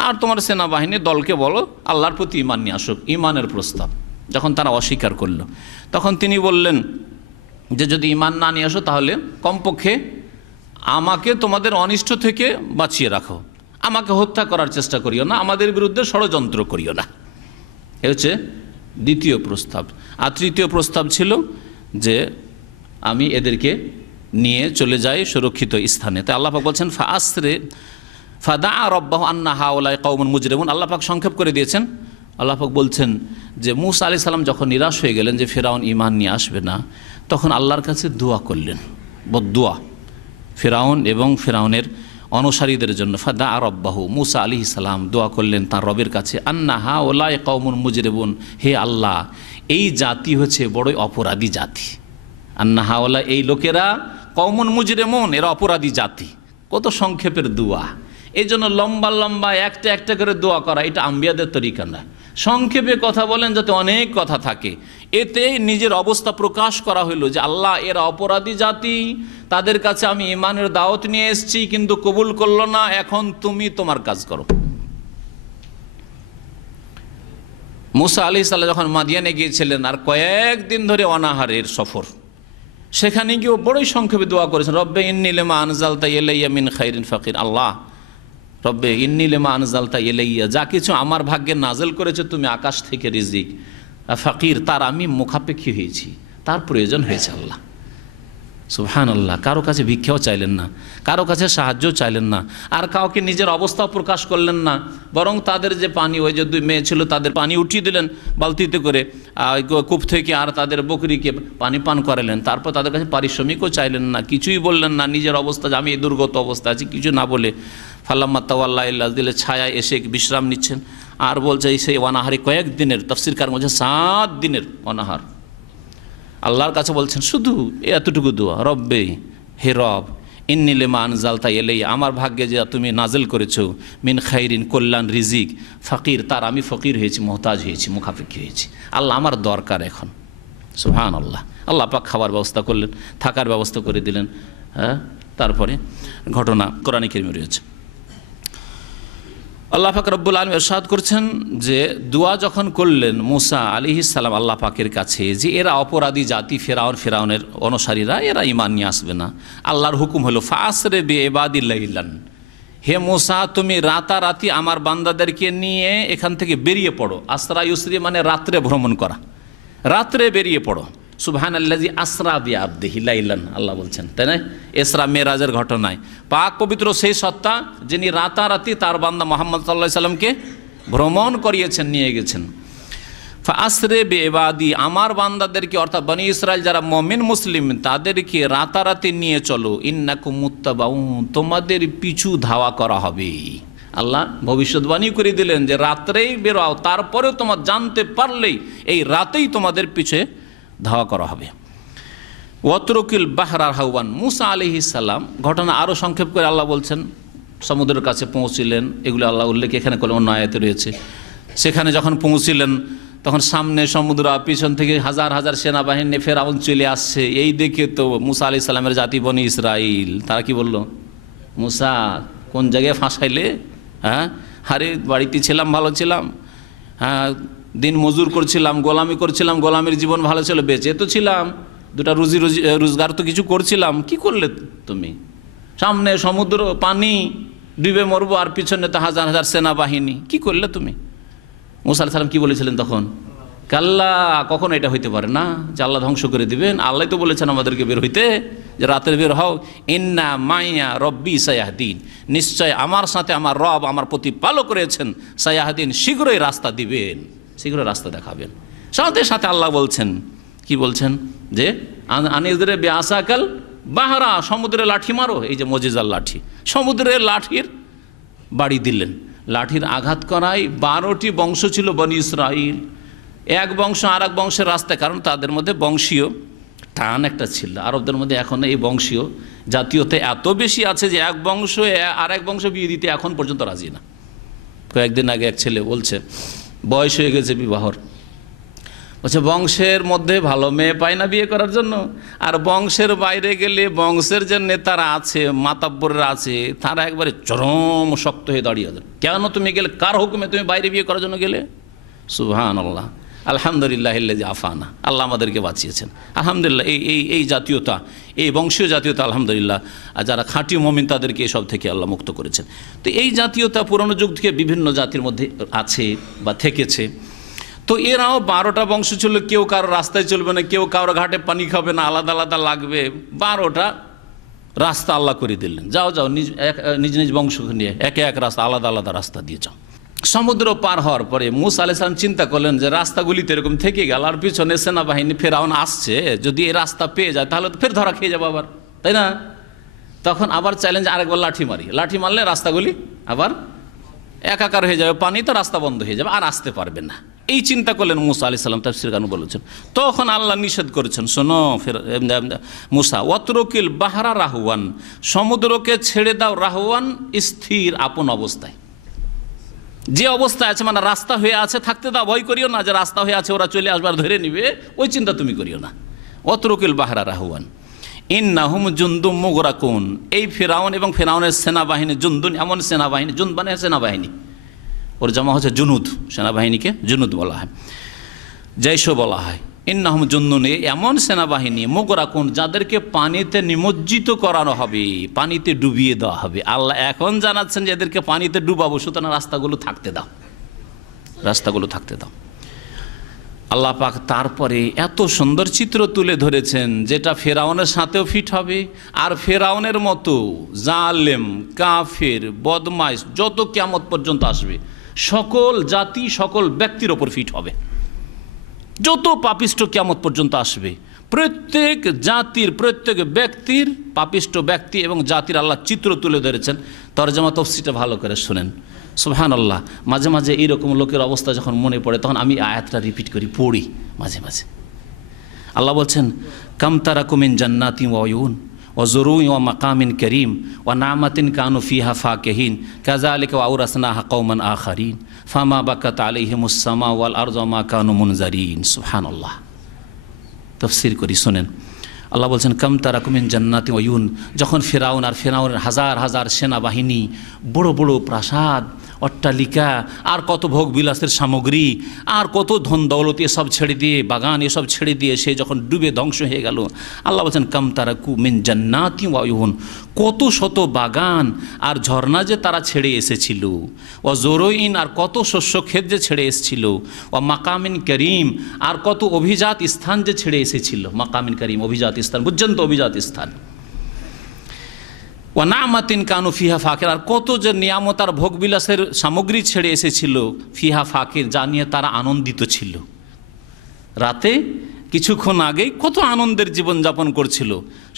আর তোমার সেনাবাহিনীর দলকে বলো আল্লাহর প্রতি ঈমান নিয়ে আসো। ঈমানের প্রস্তাব যখন তারা অস্বীকার করলো, তখন তিনি বললেন যে যদি ঈমান না নিয়ে আসো তাহলে কমপক্ষে আমাকে তোমাদের অনিষ্ট থেকে বাঁচিয়ে রাখো, আমাকে হত্যা করার চেষ্টা করিও না, আমাদের বিরুদ্ধে ষড়যন্ত্র করিও না। এ হচ্ছে দ্বিতীয় প্রস্তাব। আর তৃতীয় প্রস্তাব ছিল যে আমি এদেরকে নিয়ে চলে যাই সুরক্ষিত স্থানে। তাই আল্লাহ পাক বলছেন ফাদা রব্বাহু আন্না হাউলাই কওমুন মুজরিমুন, আল্লাহ পাক সংক্ষেপ করে দিয়েছেন। আল্লাহ পাক বলছেন যে মুসা আলাইহিস সালাম যখন নিরাশ হয়ে গেলেন যে ফেরাউন ঈমান নিয়ে আসবে না, তখন আল্লাহর কাছে দোয়া করলেন, বদদোয়া ফেরাউন এবং ফেরাউনের অনুসারীদের জন্য। ফাদা রব্বাহু, মুসা আলাইহিস সালাম দোয়া করলেন তার রবের কাছে, আন্না হাউলাই কওমুন মুজরিমুন, হে আল্লাহ এই জাতি হচ্ছে বড়ই অপরাধী জাতি। আন্না হাওলা এই লোকেরা কওমুন মুজরিমুন, এরা অপরাধী জাতি। কত সংক্ষেপের দোয়া, এই জন্য লম্বা লম্বা একটা একটা করে দোয়া করা এটা আম্বিয়াদের তরিকা না। সংক্ষেপে কথা বলেন যাতে অনেক কথা থাকে, এতে নিজের অবস্থা প্রকাশ করা হইল যে আল্লাহ এরা অপরাধী জাতি, তাদের কাছে আমি ঈমানের দাওয়াত নিয়ে এসেছি কিন্তু কবুল করলো না, এখন তুমি তোমার কাজ করো। মুসা আলাইহিস সালাম যখন মাদিয়ানে গিয়েছিলেন আর কয়েকদিন ধরে অনাহারের সফর, সেখানে গিয়েও বড়ই সংক্ষেপে দোয়া করেছেন, রব্বে ইন্নী লিমা আনজালতা ইলাইয়া মিন খাইরিন ফাকির, আল্লাহ রব্বে ইন্নী লিমা আনজালতা ইলাইয়া, যা কিছু আমার ভাগ্যে নাজেল করেছে তুমি আকাশ থেকে রিজিক, ফাকির তার আমি মুখাপেক্ষী হয়েছি, তার প্রয়োজন হয়েছে আল্লাহ। সুবহানাল্লাহ। কারো কাছে ভিক্ষাও চাইলেন না, কারো কাছে সাহায্য চাইলেন না, আর কাউকে নিজের অবস্থাও প্রকাশ করলেন না, বরং তাদের যে পানি, ওই যে 2 মেয়ে ছিল তাদের পানি উঠিয়ে দিলেন বালতিতে করে কূপ থেকে, আর তাদের বকরিকে পানি পান করালেন। তারপর তাদের কাছে পারিশ্রমিকও চাইলেন না, কিছুই বললেন না, নিজের অবস্থা যে আমি এই দুর্গত অবস্থা আছি কিছু না বলে ফাল্লাম্মা তাওয়াল্লা ইল্লা দিলে ছায়ায় এসে বিশ্রাম নিচ্ছেন। আর বলছে সেই অনাহারে কয়েকদিনের, তাফসীরকার মধ্যে 7 দিনের অনাহার। আল্লাহর কাছে বলছেন শুধু এতটুকু দোয়া, রব্বে, হে রব, ইন্নী লিমা আনজালতা ইলাইয়া, আমার ভাগ্যে যে তুমি নাজিল করেছো, মিন খাইরিন, কল্যাণ, রিজিক, ফকির, তার আমি ফকির হয়েছি, মোহতাজ হয়েছি, মুখাফিকি হয়েছি। আল্লাহ আমার দরকার এখন। সুবহানাল্লাহ। আল্লাহ পাক খাবার ব্যবস্থা করলেন, থাকার ব্যবস্থা করে দিলেন। হ্যাঁ, তারপরে ঘটনা কোরআনে কারিমে রয়েছে। আল্লাহ পাক রব্বুল আলামিন ইরশাদ করছেন যে দোয়া যখন করলেন মুসা আলাইহিস সালাম আল্লাহ পাকের কাছে, যে এরা অপরাধী জাতি, ফেরাউনের অনুসারীরা, এরা ঈমান নিয়ে আসবে না। আল্লাহর হুকুম হলো ফাসরে বিইবাদি লাইলান, হে মুসা তুমি রাতারাতি আমার বান্দাদেরকে নিয়ে এখান থেকে বেরিয়ে পড়ো। আসরা ইউসরি মানে রাত্রে ভ্রমণ করা, রাত্রে বেরিয়ে পড়ো। সুবহানাল্লাযী আসরা বিআবদিহি লাইলান, আল্লাহ বলছেন, তাই না? ইসরা মেরাজের ঘটনায় পাক পবিত্র সেই সত্তা যিনি রাতারাতি তার বান্দা মুহাম্মদ সাল্লাল্লাহু আলাইহি সাল্লামকে ভ্রমণ করিয়েছেন, নিয়ে গেছেন। ফাসরে বিইবাদি, আমার বান্দাদেরকে, অর্থাৎ বনি ইসরাইল যারা মুমিন মুসলিম, তাদেরকে রাতারাতি নিয়ে চলো। ইন্নাকুম মুত্তাবাউন, তোমাদের পিছু ধাওয়া করা হবে। আল্লাহ ভবিষ্যৎবাণী করে দিলেন যে রাত্রেই বেরোও, তারপরেও তোমার জানতে পারলেই এই রাতেই তোমাদের পিছে ধাওয়া করা হবে। ওয়াতরুকিল বাহরার হাওয়ান, মুসা আলাইহিস সালাম, ঘটনা আরও সংক্ষেপ করে আল্লাহ বলছেন, সমুদ্রের কাছে পৌঁছিলেন। এগুলো আল্লাহ উল্লেখ এখানে করে অন্য আয়াতে রয়েছে। সেখানে যখন পৌঁছিলেন তখন সামনে সমুদ্র, পিছন থেকে হাজার হাজার সেনাবাহিনী, ফেরাউন চলে আসছে। এই দেখে তো মুসা আলাইহিস সালামের জাতি বনি ইসরাইল, তারা কি বলল, মুসা কোন জায়গায় ফাঁসাইলে? হ্যাঁ, আরে বাড়িতে ছিলাম, ভালো ছিলাম, হ্যাঁ, দিন মজুর করছিলাম, গোলামি করছিলাম, গোলামির জীবন ভালো ছিল, বেঁচে তো ছিলাম, 2টা রোজগার তো কিছু করছিলাম, কি করলে তুমি? সামনে সমুদ্র, পানি, ডুবে মরবো, আর পিছনে তো হাজার হাজার সেনাবাহিনী, কি করলে তুমি? মুসা আলাইহিস সালাম কি বলেছিলেন তখন? কাল্লা, কখনো এটা হইতে পারে না যে আল্লাহ ধ্বংস করে দিবেন। আল্লাহ তো বলেছেন আমাদেরকে বের হইতে, যে রাতের বের হও। ইন্না মাইয়া রব্বি সায়াহদিন, নিশ্চয় আমার সাথে আমার রব আমার প্রতিপালক করেছেন, সায়াহদিন, শীঘ্রই রাস্তা দিবেন, শীঘ্রই রাস্তা দেখাবেন। সাথে সাথে আল্লাহ বলছেন, কি বলছেন, যে আনিজরে বিআসাকাল বাহরা, সমুদ্রে লাঠি মারো। এই যে মুজিজার লাঠি, সমুদ্রের লাঠির বাড়ি দিলেন। লাঠির আঘাত করায় 12টি বংশ ছিল বনি ইসরাইল। এক বংশ আর এক বংশের রাস্তায়, কারণ তাদের মধ্যে বংশীয় টান একটা ছিল। আরবদের মধ্যে এখন এই বংশীয় জাতীয়তা এত বেশি আছে যে এক বংশ আর এক বংশ বিয়ে দিতে এখন পর্যন্ত রাজি না। কয়েকদিন আগে এক ছেলে বলছে, বয়স হয়ে গেছে বিবাহর, বলছে বংশের মধ্যে ভালো মেয়ে পায় না বিয়ে করার জন্য, আর বংশের বাইরে গেলে বংশের যে নেতারা আছে, মাতাব্বররা আছে, তারা একবারে চরম শক্ত হয়ে দাঁড়িয়ে যান। কেন তুমি গেলে, কার হুকুমে তুমি বাইরে বিয়ে করার জন্য গেলে? সুবহানাল্লাহ, আলহামদুলিল্লাহ যে আফানা, আল্লাহ আমাদেরকে বাঁচিয়েছেন। আলহামদুলিল্লাহ, এই জাতীয়তা, এই বংশীয় জাতীয়তা, আলহামদুলিল্লাহ, আর যারা খাঁটি মুমিন তাদেরকে এসব থেকে আল্লাহ মুক্ত করেছেন। তো এই জাতীয়তা পুরনো যুগ থেকে বিভিন্ন জাতির মধ্যে আছে বা থেকেছে। তো এরাও 12টা বংশ ছিল, কেউ কারো রাস্তায় চলবে না, কেউ কারো ঘাটে পানি খাবে না, আলাদা আলাদা লাগবে। 12টা রাস্তা আল্লাহ করে দিলেন, যাও যাও নিজ নিজ বংশ নিয়ে একে এক রাস্তা, আলাদা আলাদা রাস্তা দিয়ে যাও। সমুদ্র পার হওয়ার পরে মুসা আলাইহিস সালাম চিন্তা করলেন যে রাস্তাগুলিতে এরকম থেকে গেল, আর পিছনে সেনাবাহিনী ফেরাউন আসছে, যদি এই রাস্তা পেয়ে যায় তাহলে তো ফের ধরা খেয়ে যাবো আবার, তাই না? তখন আবার চ্যালেঞ্জ, আরেকবার লাঠি মারি, লাঠি মারলে রাস্তাগুলি আবার একাকার হয়ে যাবে, পানি তো রাস্তা বন্ধ হয়ে যাবে, আর আসতে পারবে না। এই চিন্তা করলেন মুসা আলাইহিস সালাম, তাফসীর কারণ বলেছেন। তখন আল্লাহ নিষেধ করেছেন, শোনো মুসা, ওয়াতরুকিল বাহরা রাহওয়ান, সমুদ্রকে ছেড়ে দাও রাহওয়ান, স্থির আপন অবস্থায়, যে অবস্থায় আছে, মানে রাস্তা হয়ে আছে থাকতে দাও, ভয় করিও না যে রাস্তা হয়ে আছে ওরা চলে আসবার ধরে নিবে, ওই চিন্তা তুমি করিও না। ওয়াতরুকিল বাহরা রাহওয়ান ইন্নাহুম জুনদুম মুগরাকুন, এই ফেরাউন এবং ফেরাউনের সেনাবাহিনী, জুনদুন এমন সেনাবাহিনী, জুন মানে সেনাবাহিনী, ওর জমা হচ্ছে জুনুদ, সেনাবাহিনীকে জুনুদ বলা হয়, জৈশও বলা হয়। ইন্নাহুম জুনদুন, এমন সেনাবাহিনী, মুগরাকুন, যাদেরকে পানিতে নিমজ্জিত করানো হবে, পানিতে ডুবিয়ে দেওয়া হবে। আল্লাহ এখন জানাচ্ছেন যে এদেরকে পানিতে ডুবাবো, সুতরাং রাস্তাগুলো থাকতে দাও, রাস্তাগুলো থাকতে দাও। আল্লাহ পাক তারপরে এত সুন্দর চিত্র তুলে ধরেছেন যেটা ফেরাউনের সাথেও ফিট হবে, আর ফেরাউনের মতো জালেম, কাফের, বদমাইশ যত কিয়ামত পর্যন্ত আসবে সকল জাতি, সকল ব্যক্তির ওপর ফিট হবে। যত পাপিষ্ট কিয়ামত পর্যন্ত আসবে প্রত্যেক জাতির, প্রত্যেক ব্যক্তির, পাপিষ্ট ব্যক্তি এবং জাতির আল্লাহ চিত্র তুলে ধরেছেন। তরজমা তাফসীরটা ভালো করে শুনেন। সুবহানাল্লাহ। মাঝে মাঝে এইরকম লোকের অবস্থা যখন মনে পড়ে তখন আমি আয়াতটা রিপিট করি, পড়ি মাঝে মাঝে। আল্লাহ বলছেন, কাম তারাকু মিন জান্নাতিন ওয়া উয়ুন ওয়া যুরুইন ওয়া মাকামিন কারীম ওয়া নামাতিন কানু ফিহা ফাকিহিন কাযালিকা ওয়া আওরাসনাহা কওমান আখারিন ফামা বাকাত আলাইহিমুস সামা ওয়াল আরদু মা কানু মুনজারিন। সুবহানাল্লাহ। তাফসীর করি, শুনেন। আল্লাহ বলছেন, কাম তারাকু মিন জান্নাতিন ওয়া উয়ুন, যখন ফেরাউন আর ফেরাউনের হাজার হাজার সেনাবাহিনী, বড় বড় প্রাসাদ, অট্টালিকা, আর কত ভোগ বিলাসের সামগ্রী, আর কত ধন দৌলত এসব ছেড়ে দিয়ে, বাগান এসব ছেড়ে দিয়ে সে যখন ডুবে ধ্বংস হয়ে গেল, আল্লাহ বলছেন, কাম তারাকু মিন জান্নাতিন ওয়া উয়ুন, কত শত বাগান আর ঝর্ণা যে তারা ছেড়ে এসেছিল, ও জোরইন, আর কত শস্য ক্ষেত যে ছেড়ে এসেছিল, ও মাকামিন করিম, আর কত অভিজাত স্থান যে ছেড়ে এসেছিল। মাকামিন করিম, অভিজাত স্থান, বুঝছেন তো, অভিজাত স্থান। ওয়া নামাতিন কানু ফিহা ফাকির, আর কত যে নিয়ামত আর ভোগবিলাসের সামগ্রী ছেড়ে এসেছিল, ফিহা ফাকির, যা নিয়ে তারা আনন্দিত ছিল। রাতে কিছুক্ষণ আগেই কত আনন্দের জীবনযাপন করছিল,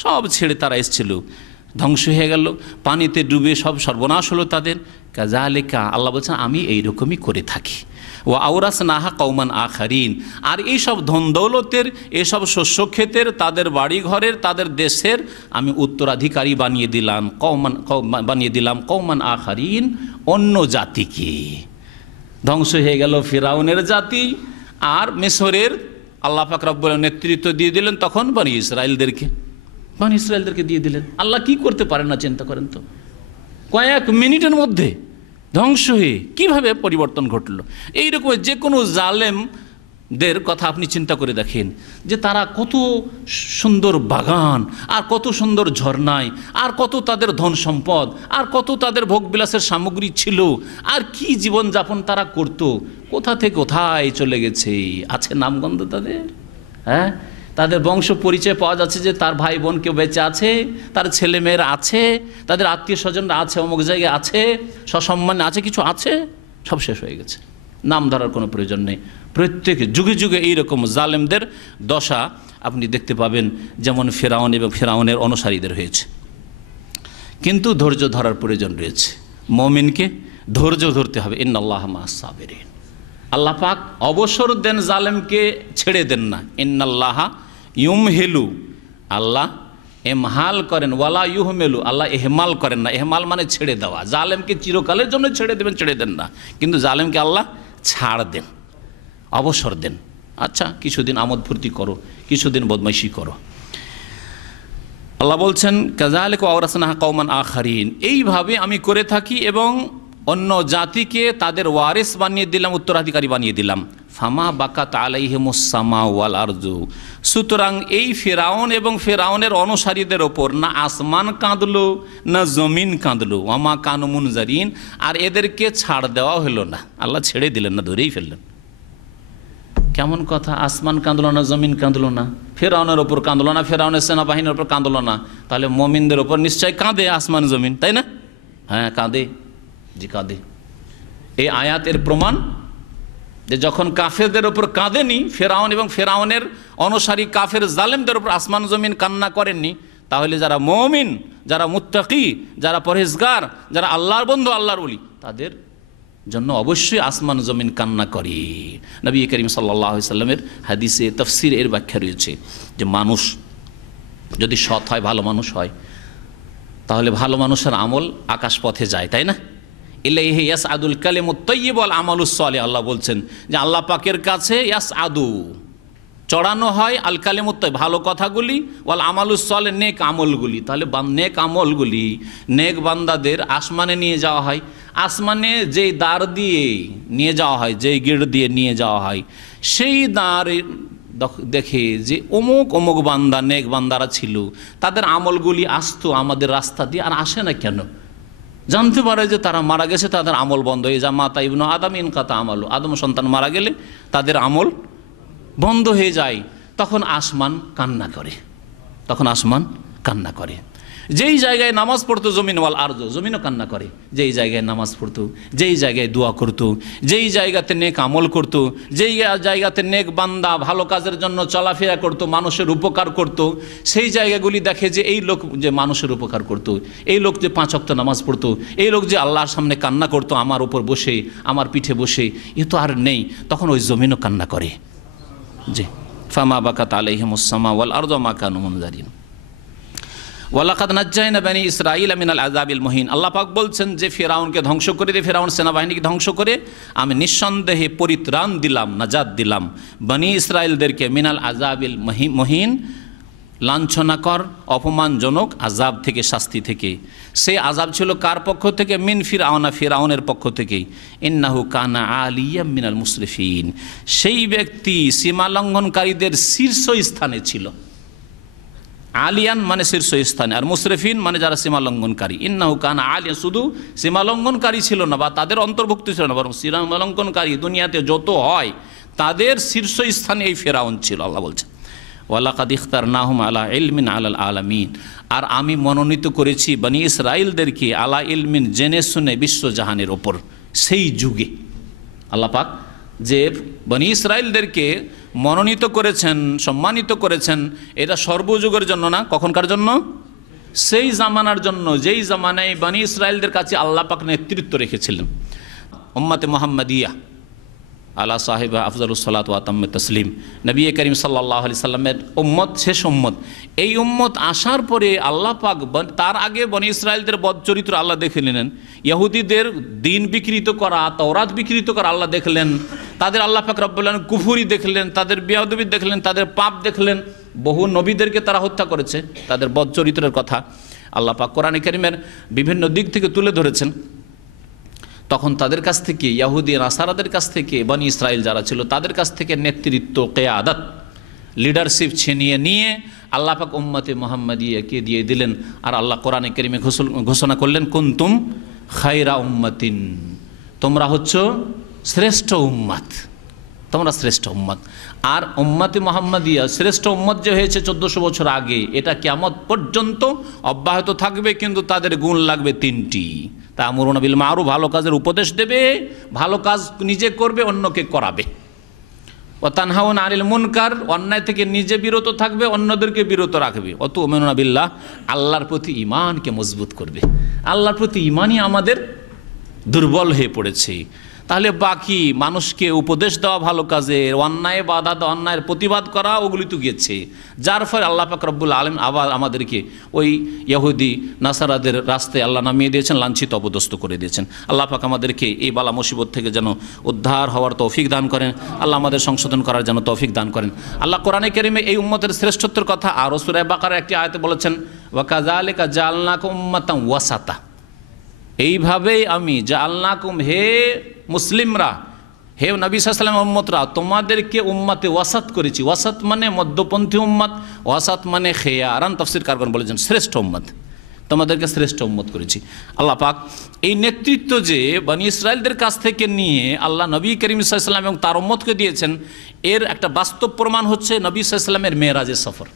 সব ছেড়ে তারা এসেছিল, ধ্বংস হয়ে গেল, পানিতে ডুবে সব সর্বনাশ হলো তাদের। কাযালিকা, আল্লাহ বলছেন, আমি এইরকমই করে থাকি। ও আওরাসনাহা কওমান আখারিন, আর এইসব ধন দৌলতের, এসব শস্য ক্ষেতের, তাদের বাড়ি ঘরের, তাদের দেশের আমি উত্তরাধিকারী বানিয়ে দিলাম কওমান আখারিন, অন্য জাতিকে। ধ্বংস হয়ে গেল ফিরাউনের জাতি, আর মিশরের আল্লাহ পাক রব্বুল আলামিন নেতৃত্ব দিয়ে দিলেন তখন বনি ইসরায়েলদেরকে দিয়ে দিলেন। আল্লাহ কি করতে পারেন না, চিন্তা করেন তো। কয়েক মিনিটের মধ্যে ধ্বংস হয়ে কিভাবে পরিবর্তন ঘটল। এইরকম যে কোনো জালেমদের কথা আপনি চিন্তা করে দেখেন, যে তারা কত সুন্দর বাগান, আর কত সুন্দর ঝর্ণায়, আর কত তাদের ধন সম্পদ, আর কত তাদের ভোগবিলাসের সামগ্রী ছিল, আর কি জীবনযাপন তারা করত, কোথা থেকে কোথায় চলে গেছে। আছে নামগন্ধ তাদের, হ্যাঁ, তাদের বংশ পরিচয় পাওয়া যাচ্ছে যে তার ভাই বোন কেউ বেঁচে আছে, তার ছেলে মেয়েরা আছে, তাদের আত্মীয় স্বজনরা আছে, অমুক জায়গায় আছে, সসম্মানে আছে, কিছু আছে, সব শেষ হয়ে গেছে। নাম ধরার কোনো প্রয়োজন নেই। প্রত্যেক যুগে যুগে এইরকম জালেমদের দশা আপনি দেখতে পাবেন, যেমন ফেরাউন এবং ফেরাউনের অনুসারীদের হয়েছে। কিন্তু ধৈর্য ধরার প্রয়োজন রয়েছে। মুমিনকে ধৈর্য ধরতে হবে। ইন্নাল্লাহা মা'আস সাবিরিন। আল্লাহ পাক অবসর দেন, জালেমকে ছেড়ে দেন না। ইন্নাল্লাহা ইউমহিলু, আল্লাহ এমহাল করেন, ওয়ালা ইউহমেলু, আল্লাহ এহমাল করেন না। এহমাল মানে ছেড়ে দেওয়া। জালেমকে চিরকালের জন্য ছেড়ে দেবেন, ছেড়ে দেন না, কিন্তু জালেমকে আল্লাহ ছাড় দেন, অবসর দেন। আচ্ছা, কিছুদিন আমোদ ফুর্তি করো, কিছুদিন বদমাইশি করো। আল্লাহ বলছেন, কাযালিকা আওরাসনাহা কওমান আখারিন, এইভাবে আমি করে থাকি এবং অন্য জাতিকে তাদের ওয়ারিস বানিয়ে দিলাম, উত্তরাধিকারী বানিয়ে দিলাম। ফামা বাকাত আলাইহিমুস সামা ওয়াল আরজু, সুতরাং এই ফেরাউন এবং ফেরাউনের অনুসারীদের ওপর না আসমান কাঁদলো, না জমিন কাঁদলো। ওয়ামা কানু মুনজারিন, আর এদেরকে ছাড় দেওয়া হলো না। আল্লাহ ছেড়ে দিলেন না, ধরেই ফেললেন। কেমন কথা, আসমান কাঁদলো না, জমিন কাঁদলো না, ফেরাউনের ওপর কাঁদলো না, ফেরাউনের সেনাবাহিনীর ওপর কাঁদলো না, তাহলে মুমিনদের ওপর নিশ্চয় কাঁদে আসমান জমিন, তাই না? হ্যাঁ, কাঁদে, জি কাঁদে। এই আয়াতের প্রমাণ যে যখন কাফেরদের ওপর কাঁদেনি ফেরাউন এবং ফেরাউনের অনুসারী কাফের জালেমদের ওপর আসমান জমিন কান্না করেননি, তাহলে যারা মুমিন, যারা মুত্তাকি, যারা পরহেজগার, যারা আল্লাহর বন্ধু, আল্লাহর ওলি, তাদের জন্য অবশ্যই আসমান জমিন কান্না করে। নবী করিম সাল্লাল্লাহু আলাইহি সাল্লামের হাদিসে তাফসীর এর ব্যাখ্যা রয়েছে যে মানুষ যদি সৎ হয়, ভালো মানুষ হয়, তাহলে ভালো মানুষের আমল আকাশ পথে যায়, তাই না? ইলাইহি ইয়াসআদুল কালিমুত তাইয়্যিব ওয়াল আমালুস সালিহ, আল্লাহ বলছেন যে আল্লাহ পাকের কাছে ইয়াসআদু, চড়ানো হয়, আল কালিমুত তাইয়্যিব, ভালো কথাগুলি, ওয়াল আমালুস সালিহ, নেক আমলগুলি। তাহলে নেক আমলগুলি, নেক বান্দাদের আসমানে নিয়ে যাওয়া হয়। আসমানে যেই দ্বার দিয়ে নিয়ে যাওয়া হয়, যেই গেট দিয়ে নিয়ে যাওয়া হয়, সেই দ্বার দেখে যে অমুক অমুক বান্দা, নেক বান্দারা ছিল, তাদের আমলগুলি আসতো আমাদের রাস্তা দিয়ে। আর আসে না কেন? জানতে পারে যে তারা মারা গেছে, তাদের আমল বন্ধ হয়ে যায়। মাতা ইবনু আদম ইনকাতা আমালু, আদম সন্তান মারা গেলে তাদের আমল বন্ধ হয়ে যায়, তখন আসমান কান্না করে, তখন আসমান কান্না করে। যেই জায়গায় নামাজ পড়তো জমিন ওয়াল আরদ, জমিনও কান্না করে। যেই জায়গায় নামাজ পড়তো, যেই জায়গায় দোয়া করতো, যেই জায়গাতে নেক আমল করতো, যেই জায়গাতে নেক বান্দা ভালো কাজের জন্য চলাফেরা করতো, মানুষের উপকার করত, সেই জায়গাগুলি দেখে যে এই লোক যে মানুষের উপকার করত, এই লোক যে 5 ওয়াক্ত নামাজ পড়তো, এই লোক যে আল্লাহর সামনে কান্না করতো আমার উপর বসে, আমার পিঠে বসে, এ তো আর নেই। তখন ওই জমিনও কান্না করে। জি, ফামা বাকাত আলাইহিমুস সামা ওয়াল আরদু মা কানু মুনজারিন ওয়ালাকাদ নাজ্জাইনা বানি ইসরাঈল মিনাল আযাবিল মুহিন। আল্লাহ পাক বলছেন যে ফিরআউনকে ধ্বংস করে দিয়ে, ফিরআউন সেনাবাহিনীকে ধ্বংস করে আমি নিঃসন্দেহে পরিত্রাণ দিলাম, নাজাত দিলাম বনি ইসরাঈলদেরকে মিনাল আযাবিল মুহিন, লাঞ্ছনাকর অপমানজনক আযাব থেকে, শাস্তি থেকে। সেই আযাব ছিল কার পক্ষ থেকে? মিন ফিরআউনা, ফিরআউনের পক্ষ থেকে। ইন্নাহু কানা আলিয়াম মিনাল মুসরিফিন, সেই ব্যক্তি সীমালঙ্ঘনকারীদের শীর্ষস্থানে ছিল। আলিয়ান মানে শীর্ষস্থানে, আর মুসরিফিন মানে যারা সীমালঙ্ঘনকারী। ইন্নাহু কানা আলিয়ান, শুধু সীমালঙ্ঘনকারী ছিল না বা তাদের অন্তর্ভুক্ত ছিল না, বরং সীমালঙ্ঘনকারী দুনিয়াতে যত হয় তাদের শীর্ষস্থানে এই ফিরআউন ছিল। আল্লাহ বলছেন ওয়ালাকাদ ইখতারনাহুম আলা ইলমিন আলাল আলামিন, আর আমি মনোনীত করেছি বনি ইসরাঈলদেরকে আলা ইলমিন, জেনে শুনে বিশ্বজাহানের ওপর। সেই যুগে আল্লাহ পাক যে বনি ইসরাঈলদেরকে মনোনীত করেছেন, সম্মানিত করেছেন, এটা সর্বযুগের জন্য না, কখনকার জন্য? সেই জামানার জন্য, যেই জামানায় বনি ইসরাঈলদের কাছে আল্লাহ পাক নেতৃত্ব রেখেছিলেন। উম্মতে মুহাম্মাদিয়া আলা সাহেবা আফজালুস সালাত ওয়া আতাম্মুত তাসলিম, নবী করিম সাল্লাল্লাহু আলাইহি সাল্লামের উম্মত, শেষ উম্মত। এই উম্মত আসার পরে আল্লাহ পাক, তার আগে বনি ইসরাঈলদের বদচরিত্র আল্লাহ দেখে নিলেন, ইহুদিদের দিন বিকৃত করা, তাওরাত বিকৃত করা আল্লাহ দেখলেন, তাদের আল্লাহ পাক রব্বুল আলামিন কুফরি দেখলেন, তাদের বেয়াদবি দেখলেন, তাদের পাপ দেখলেন, বহু নবীদেরকে তারা হত্যা করেছে, তাদের বদচরিত্রের কথা আল্লাহ পাক কোরআনে কারীমের বিভিন্ন দিক থেকে তুলে ধরেছেন। তখন তাদের কাছ থেকে, ইহুদি নাসারাদের কাছ থেকে, বনি ইসরাঈল যারা ছিল তাদের কাছ থেকে নেতৃত্ব, কিয়াদত, লিডারশিপ ছিনিয়ে নিয়ে আল্লাহ পাক উম্মতে মুহাম্মাদিয়াকে দিয়ে দিলেন। আর আল্লাহ কোরআনে কারীমে ঘোষণা করলেন কুনতুম খায়রা উম্মাতিন, তোমরা হচ্ছ শ্রেষ্ঠ উম্মত, তোমরা শ্রেষ্ঠ উম্মত। আর উম্মতে মুহাম্মাদিয়া শ্রেষ্ঠ উম্মত যে হয়েছে 1400 বছর আগে, এটা কিয়ামত পর্যন্ত অব্যাহত থাকবে, কিন্তু তাদের গুণ লাগবে 3টি। তা'মুরুনা বিল মা'রুফ, ভালো কাজের উপদেশ দেবে, ভালো কাজ নিজে করবে, অন্যকে করাবে। ওয়া তানহাউনা আনিল মুনকার, অন্যায় থেকে নিজে বিরত থাকবে, অন্যদেরকে বিরত রাখবে। ওয়া তু'মিনুনা বিল্লাহ, আল্লাহর প্রতি ঈমানকে মজবুত করবে। আল্লাহর প্রতি ঈমানই আমাদের দুর্বল হয়ে পড়েছে। তাহলে বাকি মানুষকে উপদেশ দেওয়া ভালো কাজের, অন্যায় বাধা দেওয়া, অন্যায়ের প্রতিবাদ করা, ওগুলি তো গেছে। যার ফলে আল্লাহ পাক রব্বুল আলামিন আবার আমাদেরকে ওই ইহুদি নাসারাদের রাস্তায় আল্লাহ নামিয়ে দিয়েছেন, লাঞ্ছিত অপদস্থ করে দিয়েছেন। আল্লাহ পাক আমাদেরকে এই বালা মুসিবত থেকে যেন উদ্ধার হওয়ার তৌফিক দান করেন, আল্লাহ আমাদের সংশোধন করার যেন তৌফিক দান করেন। আল্লাহ কোরআনে কারীমে এই উম্মতের শ্রেষ্ঠত্বের কথা আরও সূরা বাকারার একটি আয়াতে বলেছেন, ওয়া কাযালিকা জাআলনাকুম উম্মাতান ওয়াসাতা, এইভাবেই আমি জাআলনাকুম, হে মুসলিমরা, হে নবী সাল্লাল্লাহু আলাইহি ওয়াসাল্লাম উম্মতরা, তোমাদেরকে উম্মতে ওয়াসাত করেছি। ওয়াসাত মানে মধ্যপন্থী উম্মত, ওয়াসাত মানে খেয়ারান, তাফসীর কারগণ বলেছেন শ্রেষ্ঠ উম্মত, তোমাদেরকে শ্রেষ্ঠ উম্মত করেছি। আল্লাহ পাক এই নেতৃত্ব যে বনি ইসরাঈলদের কাছ থেকে নিয়ে আল্লাহ নবী করিম সাল্লাল্লাহু আলাইহি ওয়াসাল্লাম এবং তার উম্মতকে দিয়েছেন, এর একটা বাস্তব প্রমাণ হচ্ছে নবী সাল্লাল্লাহু আলাইহি ওয়াসাল্লামের মেরাজের সফর।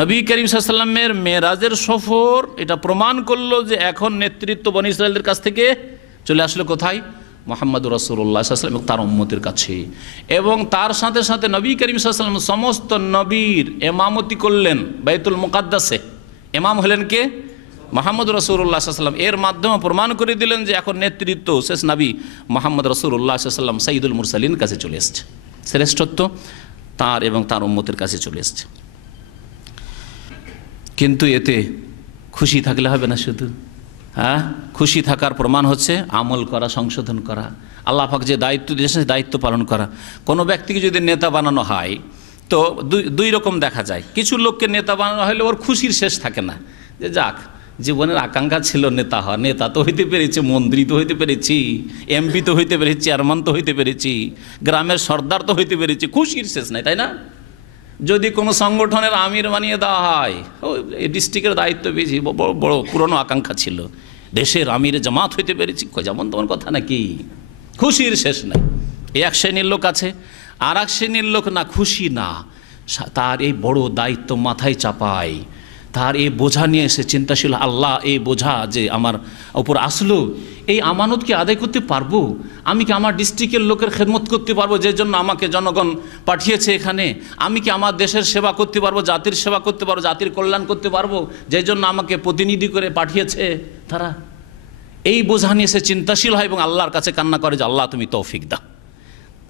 নবী করিম সাল্লাল্লাহু আলাইহি ওয়াসাল্লামের মেরাজের সফর এটা প্রমাণ করলো যে এখন নেতৃত্ব বনি ইসরাঈলদের কাছ থেকে চলে আসলো কোথায়? মুহাম্মদুর রাসূলুল্লাহ সাল্লাল্লাহু আলাইহি ওয়াসাল্লাম এবং তার উম্মতের কাছে। এবং তার সাথে সাথে নবী করিম সাল্লাল্লাহু আলাইহি ওয়াসাল্লাম সমস্ত নবীর ইমামতি করলেন বাইতুল মুকাদ্দাসে। ইমাম হলেন কে? মুহাম্মদুর রাসূলুল্লাহ সাল্লাল্লাহু আলাইহি ওয়াসাল্লাম। এর মাধ্যমে প্রমাণ করে দিলেন যে এখন নেতৃত্ব শেষ নবী মুহাম্মদ রাসূলুল্লাহ সাল্লাল্লাহু আলাইহি ওয়াসাল্লাম সাইয়্যিদুল মুরসালিন কাছে চলে এসেছে, শ্রেষ্ঠত্ব তার এবং তার উম্মতের কাছে চলে এসেছে। কিন্তু এতে খুশি থাকলে হবে না শুধু, হ্যাঁ, খুশি থাকার প্রমাণ হচ্ছে আমল করা, সংশোধন করা, আল্লাহ পাক যে দায়িত্ব দিয়েছে দায়িত্ব পালন করা। কোনো ব্যক্তিকে যদি নেতা বানানো হয় তো দুই রকম দেখা যায়। কিছু লোককে নেতা বানানো হলে ওর খুশির শেষ থাকে না, যে যাক জীবনের আকাঙ্ক্ষা ছিল নেতা হওয়া, নেতা তো হইতে পেরেছি, মন্ত্রী তো হইতে পেরেছি, এমপি তো হইতে পেরেছি, চেয়ারম্যান তো হইতে পেরেছি, গ্রামের সর্দার তো হইতে পেরেছি, খুশির শেষ নাই, তাই না? যদি কোনো সংগঠনের আমির বানিয়ে দেওয়া হয়, এই ডিস্ট্রিক্টের দায়িত্ব পেয়েছি, বড় বড় পুরনো আকাঙ্ক্ষা ছিল, দেশের আমিরে জামাত হইতে পেরেছি, যেমন তোমার কথা নাকি, খুশির শেষ নাই। এই এক শ্রেণীর লোক আছে। আর এক শ্রেণীর লোক না খুশি না, তার এই বড় দায়িত্ব মাথায় চাপায়, তার এই বোঝা নিয়ে এসে চিন্তাশীল, আল্লাহ এই বোঝা যে আমার উপর আসলো, এই আমানত কি আদায় করতে পারবো? আমি কি আমার ডিস্ট্রিক্টের লোকের খেদমত করতে পারবো যে জন্য আমাকে জনগণ পাঠিয়েছে এখানে? আমি কি আমার দেশের সেবা করতে পারবো, জাতির সেবা করতে পারবো, জাতির কল্যাণ করতে পারবো যে জন্য আমাকে প্রতিনিধি করে পাঠিয়েছে তারা? এই বোঝা নিয়ে এসে চিন্তাশীল হয় এবং আল্লাহর কাছে কান্না করে যে আল্লাহ তুমি তৌফিক দাও।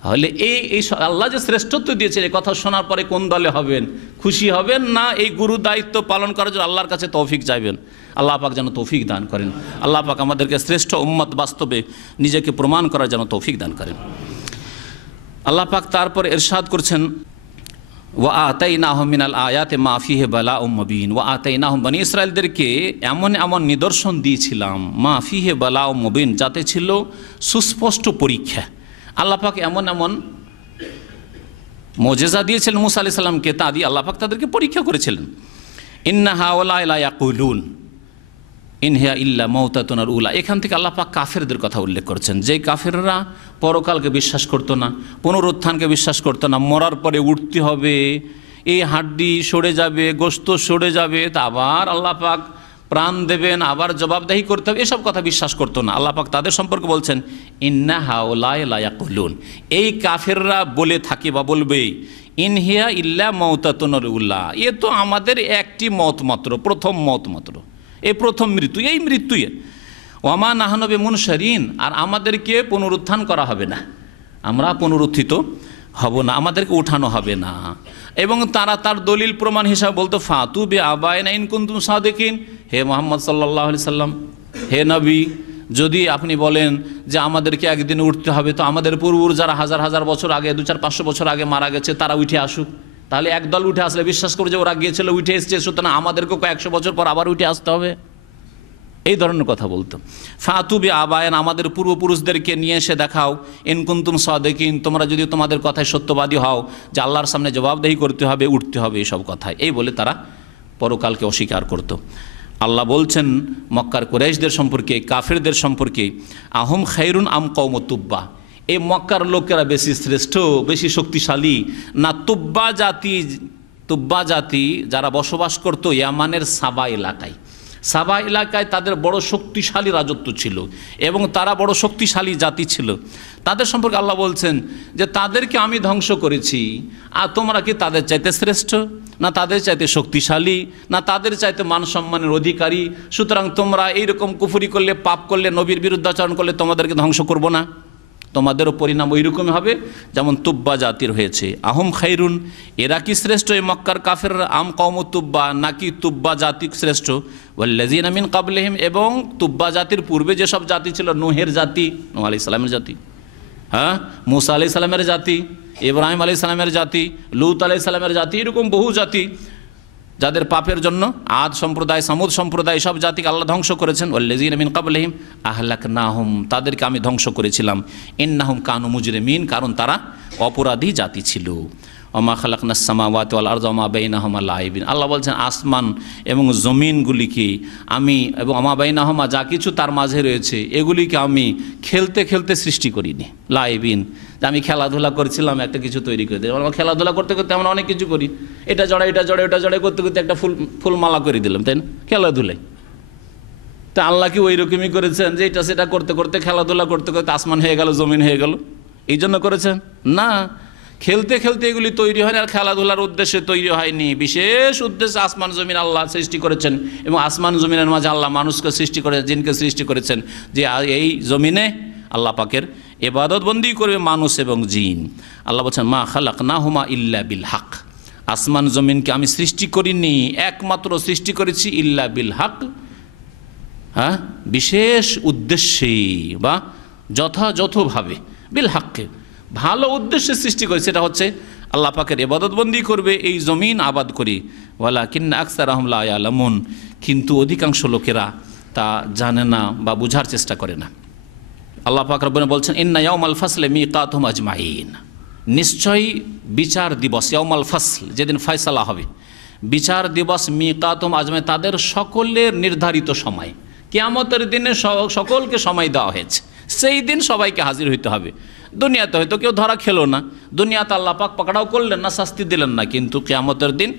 তাহলে এই আল্লাহ যে শ্রেষ্ঠত্ব দিয়েছে এই কথা শোনার পরে কোন দলে হবেন? খুশি হবেন না এই গুরু দায়িত্ব পালন করার জন্য আল্লাহর কাছে তৌফিক চাইবেন? আল্লাহ পাক যেন তৌফিক দান করেন। আল্লাহ পাক আমাদেরকে শ্রেষ্ঠ উম্মত বাস্তবে নিজেকে প্রমাণ করার জন্য তৌফিক দান করেন। আল্লাহ পাক তারপর ইরশাদ করছেন, ওয়া আতাইনাহুম মিনাল আয়াতি মা ফিহি বালাউম মুবিন। ওয়া আতাইনাহুম, বনি ইসরাইলদেরকে এমন এমন নিদর্শন দিয়েছিলাম, মা ফিহি বালাউম মুবিন, যাতে ছিল সুস্পষ্ট পরীক্ষা। আল্লাহ পাক এমন এমন মুজিজা দিয়েছিলেন মুসা আলাইহিস সালামকে, তা দিয়ে আল্লাহ পাক তাদেরকে পরীক্ষা করেছিলেন। ইন্না হাওলা লা ইয়াকুলুন ইন হিয়া ইল্লা মাউতাতুনাল উলা। এখান থেকে আল্লাহ পাক কাফেরদের কথা উল্লেখ করছেন, যে কাফেররা পরকালকে বিশ্বাস করতো না, পুনরুত্থানকে বিশ্বাস করতো না, মরার পরে উঠতে হবে, এই হাড্ডি সরে যাবে, গোশত সরে যাবে, তা আবার আল্লাহ পাক প্রাণ দেবেন, আবার জবাবদাহি করতে হবে, এসব কথা বিশ্বাস করতো না। আল্লাহ পাক তাদের সম্পর্কে বলছেন, ইন্না হাওলা লা ইয়াকুলুন, এই কাফেররা বলে থাকে বা বলবে, ইন হিয়া ইল্লা মাউতাতুনাল উলা, এ তো আমাদের একটি মত মাত্র, প্রথম মত মাত্র, এই প্রথম মৃত্যু, এই মৃত্যুই। ওয়ামা নাহনু বিমুনশারিন, আর আমাদেরকে পুনরুত্থান করা হবে না, আমরা পুনরুত্থিত হব না, আমাদেরকে উঠানো হবে না। এবং তারা তার দলিল প্রমাণ হিসাবে বলতো, ফাতু বে আবায়না ইন কুনতুম সাদিকিন, হে মুহাম্মদ সাল্লাল্লাহু আলাইহি সাল্লাম, হে নবী, যদি আপনি বলেন যে আমাদেরকে একদিন উঠতে হবে, তো আমাদের পূর্বর যারা হাজার হাজার বছর আগে, 200-500 বছর আগে মারা গেছে, তারা উঠে আসুক। তাহলে একদল উঠে আসলে বিশ্বাস করবে যে ওরা গিয়েছিল, উঠে এসছে, সুতরাং আমাদেরকেও কয়েকশো বছর পর আবার উঠে আসতে হবে, এই ধরনের কথা বলতো। ফাতু বি আবায়ান, আমাদের পূর্বপুরুষদেরকে নিয়ে এসে দেখাও, ইন কুনতুম সাদিকিন, তোমরা যদি তোমাদের কথায় সত্যবাদী হও যে আল্লাহর সামনে জবাবদেহি করতে হবে, উঠতে হবে, এইসব কথায়, এই বলে তারা পরকালকে অস্বীকার করত। আল্লাহ বলছেন মক্কার কুরাইশদের সম্পর্কে, কাফেরদের সম্পর্কে, আহম খায়রুন আম কওম তুব্বা, এই মক্কার লোকেরা বেশি শ্রেষ্ঠ, বেশি শক্তিশালী না তুব্বা জাতি যারা বসবাস করতো ইয়ামানের সাবা এলাকায়? সাবা এলাকায় তাদের বড় শক্তিশালী রাজত্ব ছিল এবং তারা বড় শক্তিশালী জাতি ছিল। তাদের সম্পর্কে আল্লাহ বলছেন যে তাদেরকে আমি ধ্বংস করেছি, আর তোমরা কি তাদের চাইতে শ্রেষ্ঠ, না তাদের চাইতে শক্তিশালী, না তাদের চাইতে মান সম্মানের অধিকারী? সুতরাং তোমরা এইরকম কুফরি করলে, পাপ করলে, নবীর বিরুদ্ধাচরণ করলে তোমাদেরকে ধ্বংস করব না? তোমাদেরও পরিণাম ওই রকমই হবে যেমন তুব্বা জাতির হয়েছে। আহম খাইরুন, এরা কি শ্রেষ্ঠ এই মক্কার কাফেররা, আম কওম তুব্বা, নাকি তুব্বা জাতি শ্রেষ্ঠ? ওয়াল্লাযীনা মিন ক্বাবলিহিম, এবং তুব্বা জাতির পূর্বে যেসব জাতি ছিল, নূহের জাতি, নূহ আলাইহিস সালামের জাতি, হ্যাঁ, মূসা আলাইহিস সালামের জাতি, ইব্রাহিম আলাইহিস সালামের জাতি, লূত আলাইহিস সালামের জাতি, এরকম বহু জাতি যাদের পাপের জন্য আদ সম্প্রদায়, সামুদ সম্প্রদায়, সব জাতিকে আল্লাহ ধ্বংস করেছেন। ওয়াল্লাযীনা মিন ক্বাবলিহিম আহলাকনাহুম, তাদেরকে আমি ধ্বংস করেছিলাম। ইন্নাহুম কানু মুজরিমিন, কারণ তারা অপরাধী জাতি ছিল। ওমা খালাকনাস সামাওয়াতি ওয়াল আরদা ওমা বাইনাহুমা লাইবিন, আল্লাহ বলছেন আসমান এবং জমিনগুলিকে আমি, এবং ওমা বাইনাহুমা, যা কিছু তার মাঝে রয়েছে, এগুলিকে আমি খেলতে খেলতে সৃষ্টি করিনি। লাইবিন, আমি খেলাধুলা করছিলাম, একটা কিছু তৈরি করে দিলাম। খেলাধুলা করতে করতে আমরা অনেক কিছু করি, এটা জড়াই, এটা জড়াই, এটা জড়াই করতে করতে একটা ফুলমালা করে দিলাম, তাই না? খেলাধুলাই। তা আল্লাহ কি ওই রকমই করেছেন যে এটা সেটা করতে করতে, খেলাধুলা করতে করতে আসমান হয়ে গেল, জমিন হয়ে গেল, এই জন্য করেছেন? না, খেলতে খেলতে এগুলি তৈরি হয়নি, আর খেলাধুলার উদ্দেশ্যে তৈরি হয়নি। বিশেষ উদ্দেশ্যে আসমান জমিন আল্লাহ সৃষ্টি করেছেন, এবং আসমান জমিনের মাঝে আল্লাহ মানুষকে সৃষ্টি করে, জিনকে সৃষ্টি করেছেন, যে এই জমিনে আল্লাহ পাকের ইবাদত বন্দি করবে মানুষ এবং জিন। আল্লাহ বলছেন মা খালাকনাহুমা ইল্লা বিল হক, আসমান জমিনকে আমি সৃষ্টি করিনি, একমাত্র সৃষ্টি করেছি ইল্লা বিল হক, হ্যাঁ, বিশেষ উদ্দেশ্যে বা যথাযথভাবে, বিল হককে, ভালো উদ্দেশ্যে সৃষ্টি করে, সেটা হচ্ছে আল্লাহ পাকের ইবাদতবন্দি করবে, এই জমিন আবাদ করি। ওয়ালাকিন্না আকসারাহুম লা ইয়ালামুন, কিন্তু অধিকাংশ লোকেরা তা জানে না বা বোঝার চেষ্টা করে না। আল্লাহ পাক রব্বুনা বলছেন ইন্না ইয়াউমাল ফাসলি মিকাতুহুম আজমাইন, নিশ্চয়ই বিচার দিবস, ইয়াউমাল ফাসল, যেদিন ফয়সালা হবে, বিচার দিবস, মিকাতুহুম আজমাইন, তাদের সকলের নির্ধারিত সময়, কিয়ামতের দিনে সকলকে সময় দেওয়া হয়েছে, সেই দিন সবাইকে হাজির হইতে হবে। দুনিয়াতে হয়তো কেউ ধরা খেলো না, দুনিয়াতে আল্লাহ পাক পাকড়াও করলেন না, শাস্তি দিলেন না, কিন্তু কিয়ামতের দিন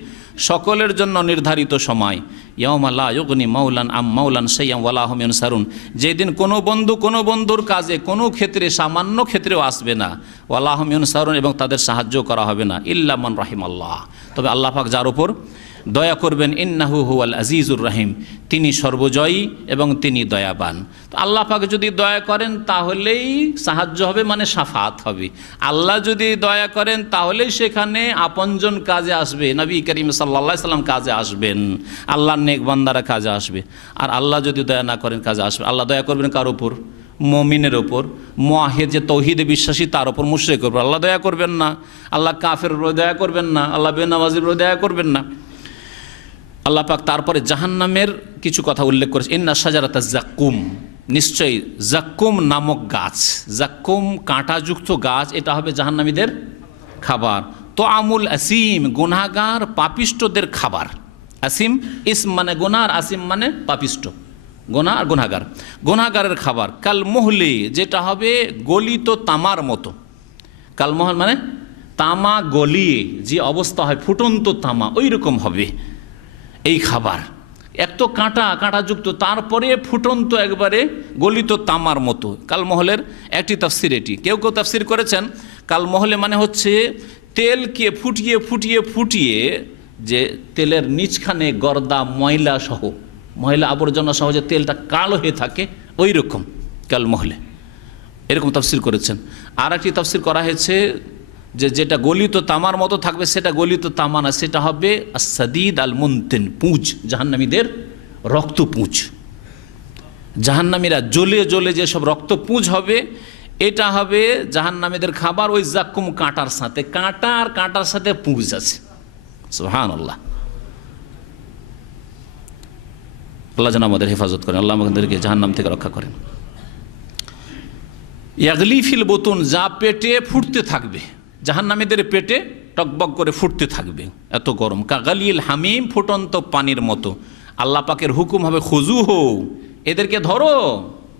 সকলের জন্য নির্ধারিত সময়, ইয়াউমা লা ইউগনি মাওলান আম মাওলান শাইআন ওয়ালা হুম ইনসারুন, যেদিন কোনো বন্ধু কোনো বন্ধুর কাজে কোনো ক্ষেত্রে সামান্য ক্ষেত্রেও আসবে না, ওয়ালা হুম ইনসারুন, এবং তাদের সাহায্য করা হবে না, ইল্লা মান রাহিমাল্লাহ, তবে আল্লাহ পাক যার উপর দয়া করবেন, ইন্নাহু হুয়াল আজিজুর রাহিম, তিনি সর্বজয়ী এবং তিনি দয়াবান। তো আল্লাহ পাক যদি দয়া করেন তাহলেই সাহায্য হবে, মানে শাফাত হবে। আল্লাহ যদি দয়া করেন তাহলেই সেখানে আপনজন কাজে আসবে, নবী করিম সাল্লাল্লাহু আলাইহি সাল্লাম কাজে আসবেন, আল্লাহর নেক বান্দারা কাজে আসবে। আর আল্লাহ যদি দয়া না করেন কাজে আসবে। আল্লাহ দয়া করবেন কার উপর? মুমিনের ওপর, মুআহিদ যে তৌহিদে বিশ্বাসী তার ওপর, মুশরিকের উপর আল্লাহ দয়া করবেন না। আল্লাহ কাফের উপর দয়া করবেন না, আল্লাহ বেনামাজির উপর দয়া করবেন না। আল্লাহ পাক তারপরে জাহান্নামের কিছু কথা উল্লেখ করেছে, ইন্না শাজারাতা জাক্কুম, নিশ্চয়ই জাক্কুম নামক গাছ, জাক্কুম কাঁটাযুক্ত গাছ, এটা হবে জাহান্নামীদের খাবার। তো আমুল আসিম, গুনাহগার পাপিষ্টদের খাবার। আসিম ইসম মানে গুনাহ, আসিম মানে পাপিষ্ট, গুনাহ আর গুনাহগার, গুনাহগারের খাবার। কাল মুহলি, যেটা হবে গলিত তামার মতো। কাল মহল মানে তামা গলিয়ে যে অবস্থা হয়, ফুটন্ত তামা, ওই রকম হবে এই খাবার। এক তো কাঁটাযুক্ত, তারপরে ফুটন্ত একবারে গলিত তামার মতো। কালমহলের একটি তাফসির এটি। কেউ কেউ তাফসির করেছেন কালমহলে মানে হচ্ছে তেলকে ফুটিয়ে ফুটিয়ে ফুটিয়ে যে তেলের নিচখানে গর্দা ময়লা সহ, ময়লা আবর্জনা সহ যে তেলটা কালো হয়ে থাকে, ওই রকম কালমহলে, এরকম তাফসির করেছেন। আর একটি তাফসির করা হয়েছে যে যেটা গলিত তামার মতো থাকবে সেটা গলিত তামা না, সেটা হবে আস-সাদিদ আল মুনতিন, পুঁজ, জাহান্নামীদের রক্ত পুঁজ। জাহান্নামীরা জ্বলে জ্বলে যেসব রক্ত পুঁজ হবে, এটা হবে জাহান্নামীদের খাবার। ওই জাক্কুম কাঁটার সাথে, কাঁটা আর কাঁটার সাথে পুঁজ আছে। সুবহানাল্লাহ। আল্লাহ যেন আমাদের হেফাজত করেন, আল্লাহ আমাদেরকে জাহান্নাম থেকে রক্ষা করেন। ইয়াগলি ফিল বুতুন, যা পেটে ফুটতে থাকবে, জাহান্নামীদের পেটে টকবক করে ফুটতে থাকবে, এত গরম। কাগালিল হামিম, ফুটন্ত পানির মতো। আল্লাহ পাকের হুকুম হবে, খুজু হো, এদেরকে ধরো,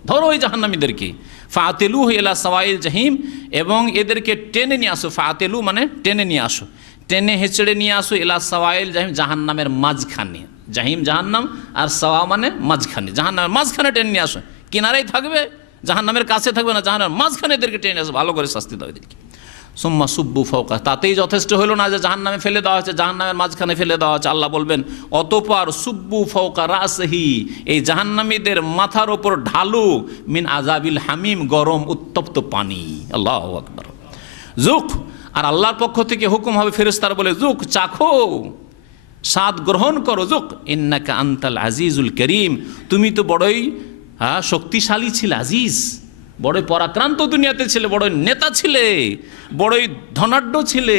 ধরো এই জাহান্নামীদেরকে। ফাতেলু ইলা সাওয়াইল জাহিম, এবং এদেরকে টেনে নিয়ে আসো। ফাতেলু মানে টেনে নিয়ে আসো, টেনে হেঁচড়ে নিয়ে আসো, ইলা সাওয়াইল জাহিম, জাহান্নামের মাঝখানে। জাহিম জাহান্নাম, আর সাওয়া মানে মাঝখানে, জাহান্নামের মাঝখানে টেনে নিয়ে আসো। কিনারেই থাকবে, জাহান্নামের কাছে থাকবে না, জাহান্নামের মাঝখানে এদেরকে টেনে আসো, ভালো করে শাস্তি দাও এদেরকে। সুম্মা সুব্বু ফাওকা, তাতেই যথেষ্ট হলো না যে জাহান্নামে ফেলে দেওয়া হচ্ছে, জাহান্নামের মাঝখানে ফেলে দেওয়া হচ্ছে। আল্লাহ বলবেন অতঃপর সুব্বু ফাওকা রাসহি, এই জাহান্নামীদের মাথার ওপর ঢালু, মিন আযাবিল হামিম, গরম উত্তপ্ত পানি। আল্লাহু আকবার। যুক, আর আল্লাহর পক্ষ থেকে হুকুম হবে, ফেরেশতারা বলে যুক, চাখো, স্বাদ গ্রহণ করো। যুক ইন্নাকা আনতাল আজিজুল করিম, তুমি তো বড়ই শক্তিশালী ছিলে, আজিজ, বড়ই পরাক্রান্ত দুনিয়াতে ছিলে, বড়ই নেতা ছিলে, বড়ই ধনাঢ্য ছিলে,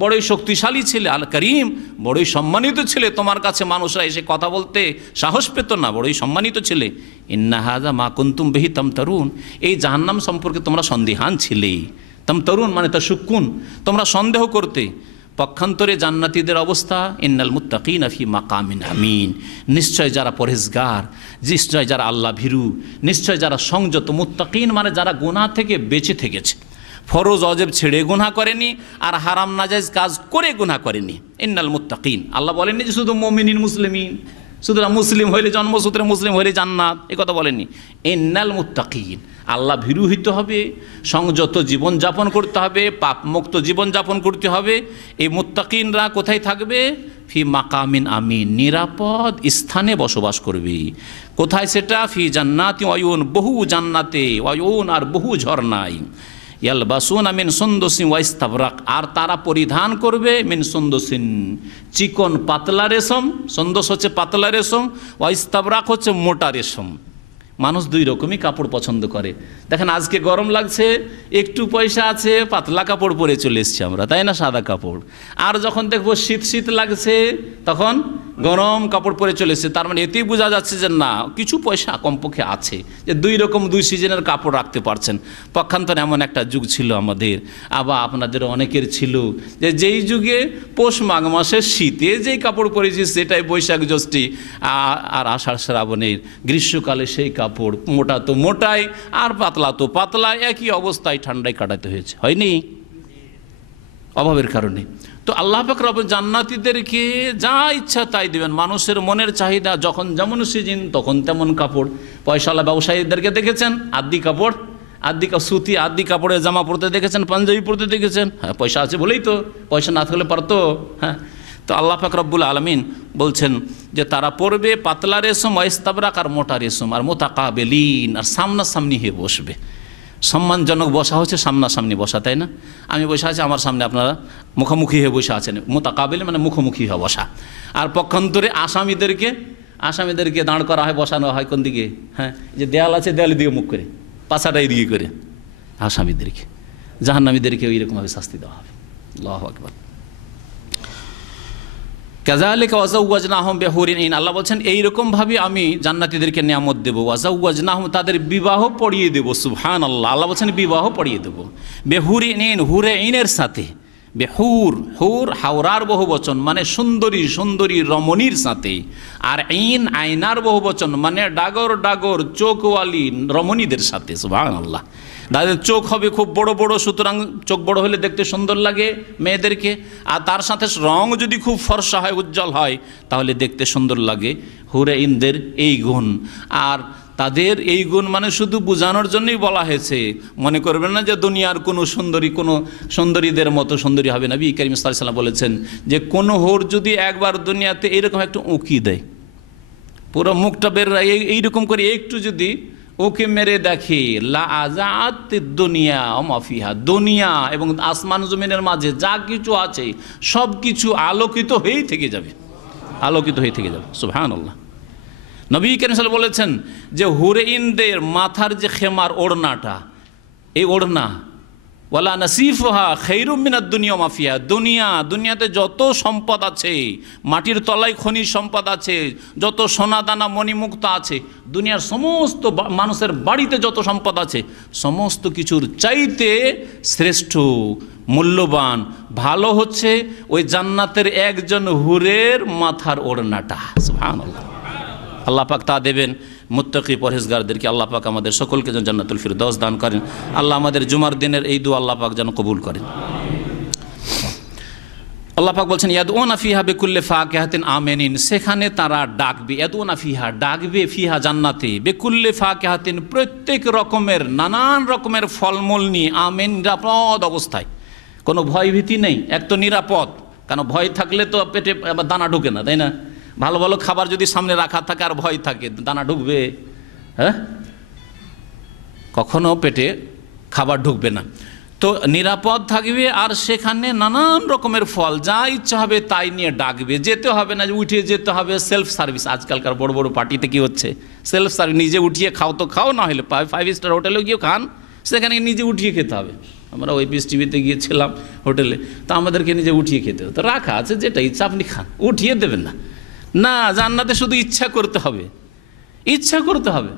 বড়ই শক্তিশালী ছিলে। আল করিম, বড়ই সম্মানিত ছিলে, তোমার কাছে মানুষরা এসে কথা বলতে সাহস পেত না, বড়ই সম্মানিত ছিলে। ইন্না হাযা মা কুনতুম বিহি তামতারুন, এই জাহান্নাম সম্পর্কে তোমরা সন্দিহান ছিলে। তামতারুন মানে তাশুক্কুন, তোমরা সন্দেহ করতে। পক্ষান্তরে জান্নাতীদের অবস্থা, ইন্নাল মুত্তাকিনা ফি মাকামিন আমিন, নিশ্চয় যারা পরহেজগার, নিশ্চয় যারা আল্লাহ ভীরু, নিশ্চয় যারা সংযত। মুত্তাকিন মানে যারা গুনাহ থেকে বেঁচে থেকেছে, ফরজ অজেব ছেড়ে গুনাহ করেনি, আর হারাম নাজায়েজ কাজ করে গুনাহ করেনি। ইন্নাল মুত্তাকিন, আল্লাহ বলেননি যে শুধু মুমিনিন মুসলিমিন, শুধু মুসলিম হইলে, জন্মসূত্রে মুসলিম হইলে জান্নাত, এ কথা বলেননি। ইন্নাল মুত্তাকিন, আল্লাহ ভীরু হইতে হবে, সংযত জীবনযাপন করতে হবে, পাপমুক্ত জীবনযাপন করতে হবে। এই মুত্তাকিনরা কোথায় থাকবে? ফি মাকামিন আমিন, নিরাপদ স্থানে বসবাস করবে। কোথায় সেটা? ফি জান্নাতি ওয়ায়ুন, বহু জান্নাতে, ওয়ায়ুন আর বহু ঝর্ণায়। ইয়ালবাসুনা মিন সুন্দসিন ওয়া ইস্তাবরাক, আর তারা পরিধান করবে মিন সুন্দসিন, চিকন পাতলা রেশম। সুন্দস হচ্ছে পাতলা রেশম, ওয়া ইস্তাবরাক হচ্ছে মোটা রেশম। মানুষ দুই রকমই কাপড় পছন্দ করে। দেখেন আজকে গরম লাগছে, একটু পয়সা আছে, পাতলা কাপড় পরে চলে এসছি আমরা, তাই না, সাদা কাপড়। আর যখন দেখবো শীত শীত লাগছে, তখন গরম কাপড় পরে চলে এসছে। তার মানে এতেই বোঝা যাচ্ছে যে না, কিছু পয়সা কমপক্ষে আছে, যে দুই রকম দুই সিজনের কাপড় রাখতে পারছেন। পক্ষান্তরে এমন একটা যুগ ছিল আমাদের, আবার আপনাদের অনেকের ছিল, যে যেই যুগে পৌষ মাঘ মাসের শীতে যেই কাপড় পরেছি সেটাই বৈশাখ জ্যৈষ্ঠী আর আষাঢ় শ্রাবণের গ্রীষ্মকালে সেই কাপড় কাপড়, মোটা তো মোটাই আর পাতলা তো পাতলা, একই অবস্থায় ঠান্ডায় কাটাতে হয়েছে, হয়নি? অভাবের কারণে। তো আল্লাহ পাক রব জান্নাতীদেরকে যা ইচ্ছা তাই দেবেন, মানুষের মনের চাহিদা, যখন যেমন সিজন তখন তেমন কাপড়। পয়সাওয়ালা ব্যবসায়ীদেরকে দেখেছেন আদি কাপড়, সুতি আদি কাপড়ের জামা পরতে দেখেছেন, পাঞ্জাবি পরতে দেখেছেন? হ্যাঁ, পয়সা আছে বলেই তো, পয়সা না থাকলে পারতো? হ্যাঁ। তো আল্লাহ পাক রব্বুল আলামিন বলছেন যে তারা পরবে পাতলা রেশম, ইস্তাবরাক আর মোটা রেশম, আর মুতাকাবিলিন, আর সামনাসামনি হয়ে বসবে। সম্মানজনক বসা হচ্ছে সামনাসামনি বসা, তাই না? আমি বসে আছি, আমার সামনে আপনারা মুখোমুখি হয়ে বসে আছেন, মুতাকাবিল মানে মুখোমুখি হয়ে বসা। আর পক্ষান্তরে আসামিদেরকে দাঁড় করা হয়, বসানো হয় কোন দিকে? হ্যাঁ, যে দেয়াল আছে দেয়ালের দিকে মুখ করে, পাছাটা এদিকে করে। আসামিদেরকে, জাহান্নামীদেরকে ওইরকমভাবে শাস্তি দেওয়া হবে। আল্লাহু আকবার। কাযালিকা ওয়াজাওয়াজনাহুম বিহুরিন ইন, আল্লাহ বলছেন এইরকমভাবে আমি জান্নাতীদেরকে নিয়ামত দেবো। ওয়াজাওয়াজনাহুম, তাদের বিবাহ পড়িয়ে দেবো। সুবহানাল্লাহ, আল্লাহ বলছেন বিবাহ পড়িয়ে দেবো। বিহুরিন ইন, হুরে ইনের সাথে। বেহুর, হুর হাওরার বহু বচন মানে সুন্দরী, সুন্দরী রমণীর সাথে। আর ইন আয়নার বহু বচন মানে ডাগর ডাগর চোখওয়ালি রমণীদের সাথে। সুবহানাল্লাহ। তাদের চোখ হবে খুব বড় বড়, সুতরাং চোখ বড় হলে দেখতে সুন্দর লাগে মেয়েদেরকে। আর তার সাথে রং যদি খুব ফর্সা হয়, উজ্জ্বল হয়, তাহলে দেখতে সুন্দর লাগে। হুরে ইনদের এই গুণ। আর তাদের এই গুণ মানে শুধু বোঝানোর জন্যই বলা হয়েছে, মনে করবেন না যে দুনিয়ার কোনো সুন্দরীদের মতো সুন্দরী হবে না। নবী করিম সাল্লাল্লাহু আলাইহি ওয়াসাল্লাম বলেছেন যে কোনো হোর যদি একবার দুনিয়াতে এইরকম একটু উঁকি দেয়, পুরো মুখটা বের এইরকম করে একটু যদি ওকে মেরে দেখে, লা আজাত দুনিয়া মাফিহা, দুনিয়া এবং আসমান জমিনের মাঝে যা কিছু আছে সব কিছু আলোকিত হয়েই থেকে যাবে, আলোকিত হয়ে থেকে যাবে। সুবহানাল্লাহ। নবী করিম সাল্লাল্লাহু আলাইহি ওয়াসাল্লাম বলেছেন যে হুরেইনদের মাথার যে খেমার, ওড়নাটা, এই ওড়না, ওয়ালা নাসিফুহা খায়রুম মিনাদ দুনিয়া মাফিয়া, দুনিয়াতে যত সম্পদ আছে, মাটির তলায় খনিজ সম্পদ আছে, যত সোনা দানা মণিমুক্তা আছে, দুনিয়ার সমস্ত মানুষের বাড়িতে যত সম্পদ আছে, সমস্ত কিছুর চাইতে শ্রেষ্ঠ, মূল্যবান, ভালো হচ্ছে ওই জান্নাতের একজন হুরের মাথার ওড়নাটা। সুবহানাল্লাহ। আল্লাহ পাক তা দেবেন মুত্তাকি পরহেজগারদেরকে। আল্লাহ পাক আমাদের সকলকে যেন জান্নাতুল ফিরদাউস দান করেন। আল্লাহ আমাদের জুমার দিনের এই দোয়া আল্লাহ পাক যেন কবুল করেন। আল্লাহ পাক বলছেন ইয়াদউনা ফিহা বিকুল্লি ফাকিহাতিন আমিনিন, সেখানে তারা ডাকবে, ইয়াদউনা ফিহা ডাকবে, ফিহা জান্নাতে, বিকুল্লি ফাকিহাতিন প্রত্যেক রকমের নানান রকমের ফলমূল নিয়ে, আমিন নিরাপদ অবস্থায়, কোনো ভয় ভীতি নেই। এক তো নিরাপদ, কারণ ভয় থাকলে তো পেটে আবার দানা ঢোকে না, তাই না? ভালো ভালো খাবার যদি সামনে রাখা থাকে আর ভয় থাকে, দানা ঢুকবে? হ্যাঁ, কখনো পেটে খাবার ঢুকবে না। তো নিরাপদ থাকবে, আর সেখানে নানান রকমের ফল, যা ইচ্ছা হবে তাই নিয়ে ডাকবে। যেতে হবে না যে উঠে যেতে হবে, সেলফ সার্ভিস। আজকালকার বড় বড় পার্টিতে কি হচ্ছে, সেলফ সার্ভিস, নিজে উঠিয়ে খাও তো খাও, না হলে 5 স্টার হোটেলেও গিয়েও খান, সেখানে নিজে উঠিয়ে খেতে হবে। আমরা ওই পিস টিভিতে গিয়েছিলাম হোটেলে, তো আমাদেরকে নিজে উঠিয়ে খেতে হবে। তো রাখা আছে, যেটা ইচ্ছা আপনি খান, উঠিয়ে দেবেন না। না, জান্নাতে শুধু ইচ্ছা করতে হবে, ইচ্ছা করতে হবে,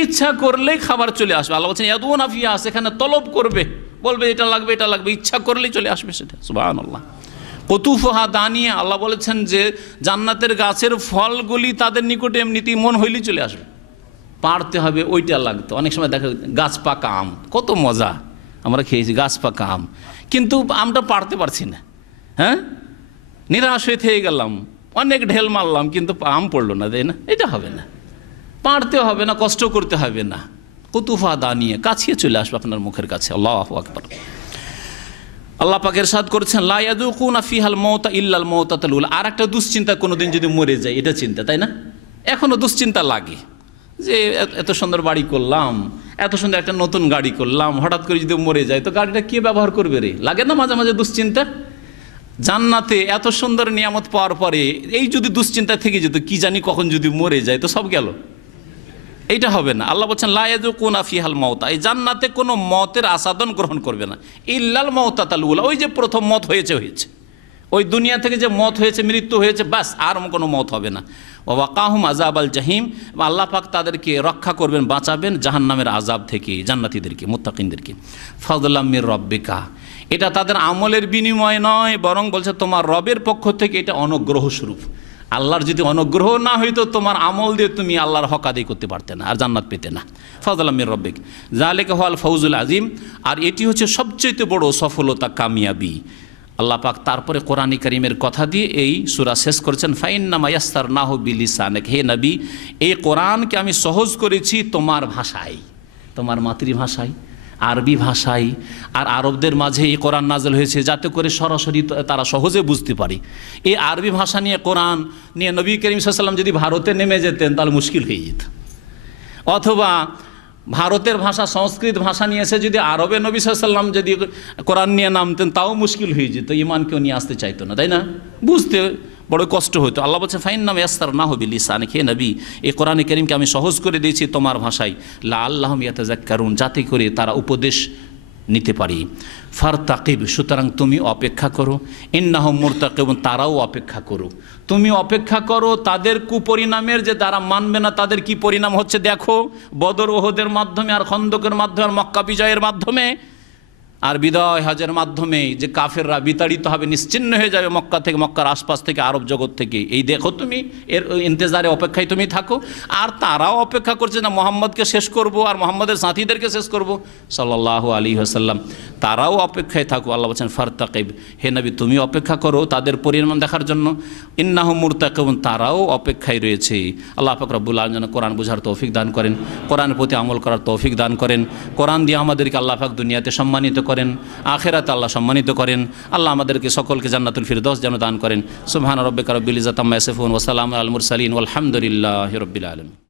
ইচ্ছা করলেই খাবার চলে আসবে। আল্লাহ বলছেন ইয়াদউনা ফিহা, সেখানে তলব করবে, বলবে এটা লাগবে এটা লাগবে, ইচ্ছা করলেই চলে আসবে সেটা। সুবহানাল্লাহ। কুতুফুহা দানিয়া, আল্লাহ বলেছেন যে জান্নাতের গাছের ফলগুলি তাদের নিকটে এমনিতেই মন হইলেই চলে আসবে। পাড়তে হবে, ওইটা লাগতো। অনেক সময় দেখা গাছ পাকা আম, কত মজা, আমরা খেয়েছি গাছ পাকা আম, কিন্তু আমটা পাড়তে পারছি না। হ্যাঁ, নিরাশ হয়ে থেকে গেলাম, অনেক ঢেল মারলাম, কিন্তু আম পড়লো না, তাই না? এটা হবে না, পাড়তে হবে না, কষ্ট করতে হবে না। কুতুফা দানিয়ে কাছিয়ে চলে আসবে আপনার মুখের কাছে। আল্লাহু আকবার। আল্লাহ পাক ইরশাদ করেছেন লা ইয়াযুকুনা ফিহাল মাউতা ইল্লাল মাউতাতুল উলা। আর একটা দুশ্চিন্তা, কোনোদিন যদি মরে যায়, এটা চিন্তা, তাই না? এখনো দুশ্চিন্তা লাগে যে এত সুন্দর বাড়ি করলাম, এত সুন্দর একটা নতুন গাড়ি করলাম, হঠাৎ করে যদি মরে যায় তো গাড়িটা কে ব্যবহার করবে রে? লাগে না মাঝে মাঝে দুশ্চিন্তা? জান্নাতে এত সুন্দর নিয়ামত পাওয়ার পরে এই যদি দুশ্চিন্তা থেকে যেত, কি জানি কখন যদি মরে যায় তো সব গেল, এইটা হবে না। আল্লাহ বলছেন লা ইয়াযুকুনা ফিহাল মাউতা, এই জান্নাতে কোনো মতের আসাদন গ্রহণ করবে না, ইল্লাল মাউতাতুল উলা। ওই যে প্রথম মত হয়েছে, ওই দুনিয়া থেকে যে মত হয়েছে, মৃত্যু হয়েছে, ব্যাস, আর কোনো মত হবে না। ওয়া ওয়াকাহুম আযাবাল জাহিম, আল্লাহ পাক তাদেরকে রক্ষা করবেন, বাঁচাবেন জাহান্নামের আযাব থেকে, জান্নাতীদেরকে, মুত্তাকিনদেরকে। ফাযলাম মির রাব্বিকা, এটা তাদের আমলের বিনিময় নয়, বরং বলছে তোমার রবের পক্ষ থেকে এটা অনুগ্রহ স্বরূপ। আল্লাহর যদি অনুগ্রহ না হইতো তোমার আমল দিয়ে তুমি আল্লাহর হক আদায় করতে পারতে না আর জান্নাত পেতে না। ফাযলাম মির রাব্বিক যালিকা হুয়াল ফাউজুল আযীম। আর এটি হচ্ছে সবচেয়ে বড় সফলতা, কামিয়াবি। আল্লাহ পাক তারপরে কোরআনে কারীমের কথা দিয়ে এই সূরা শেষ করেছেন, ফাইন্নামা ইয়াসসারনাহু বিলিসানিক, হে নবী এই কোরআনকে আমি সহজ করেছি তোমার ভাষায়, তোমার মাতৃভাষায়, আরবি ভাষায়। আর আরবদের মাঝে এই কোরআন নাযিল হয়েছে যাতে করে সরাসরি তারা সহজে বুঝতে পারে। এই আরবি ভাষা নিয়ে কোরআন নিয়ে নবী করিম সাল্লাল্লাহু আলাইহি ওয়াসাল্লাম যদি ভারতে নেমে যেতেন তাহলে মুশকিল হয়ে যেত, অথবা ভারতের ভাষা সংস্কৃত ভাষা নিয়ে এসে যদি আরবে নবী সাল্লাল্লাহু আলাইহি ওয়াসাল্লাম যদি কোরআন নিয়ে নামতেন তাও মুশকিল হয়ে যেত, ঈমান কেউ নিয়ে আসতে চাইতো না, তাই না? বুঝতে বড় কষ্ট হতো। আল্লাহ বলছে ফাইন্নামা ইয়াসসারনাহু বিলিসানিক, হে নবী এই কোরআনে কারীমকে আমি সহজ করে দিয়েছি তোমার ভাষায়, লাআল্লাহুম ইয়াতাযাক্কারুন, যাতে করে তারা উপদেশ নিতে পারি। ফারতাকিব, সুতরাং তুমি অপেক্ষা করো, ইন্নাহুম মুরতাকিবুন, তারাও অপেক্ষা করো। তুমি অপেক্ষা করো তাদের কুপরিণামের, যে তারা মানবে না তাদের কি পরিণাম হচ্ছে দেখো, বদর ওহদের মাধ্যমে আর খন্দকের মাধ্যমে আর মক্কা বিজয়ের মাধ্যমে আর বিদায় হজের মাধ্যমে যে কাফেররা বিতাড়িত হবে, নিশ্চিহ্ন হয়ে যাবে মক্কা থেকে, মক্কার আশপাশ থেকে, আরব জগৎ থেকে। এই দেখো তুমি এর ইন্তজারে অপেক্ষায় তুমি থাকো। আর তারাও অপেক্ষা করছে না মোহাম্মদকে শেষ করব আর মোহাম্মদের সাথীদেরকে শেষ করব সাল্লাল্লাহু আলাইহি ওয়াসাল্লাম, তারাও অপেক্ষায় থাকো। আল্লাহ বলছেন ফারতাকিব, হে নবী তুমি অপেক্ষা করো তাদের পরিণাম দেখার জন্য, ইন্নাহুম মুরতাকিবুন, তারাও অপেক্ষায় রয়েছে। আল্লাহ পাক রব্বুল আলামিন যেন কোরআন বোঝার তৌফিক দান করেন, কোরআনের প্রতি আমল করার তৌফিক দান করেন। কোরআন দিয়ে আমাদেরকে আল্লাহ পাক দুনিয়াতে সম্মানিত করেন, আখিরাতে আল্লাহ সম্মানিত করেন। আল্লাহ আমাদেরকে সকলকে জান্নাতুল ফিরদৌস যেন দান করেন। সুবহান রাব্বিকা রাব্বিল ইজ্জাতি আম্মা ইয়াসিফুন ওয়া সালামুন আলাল মুরসালিন ওয়াল হামদুলিল্লাহি রাব্বিল আলামিন।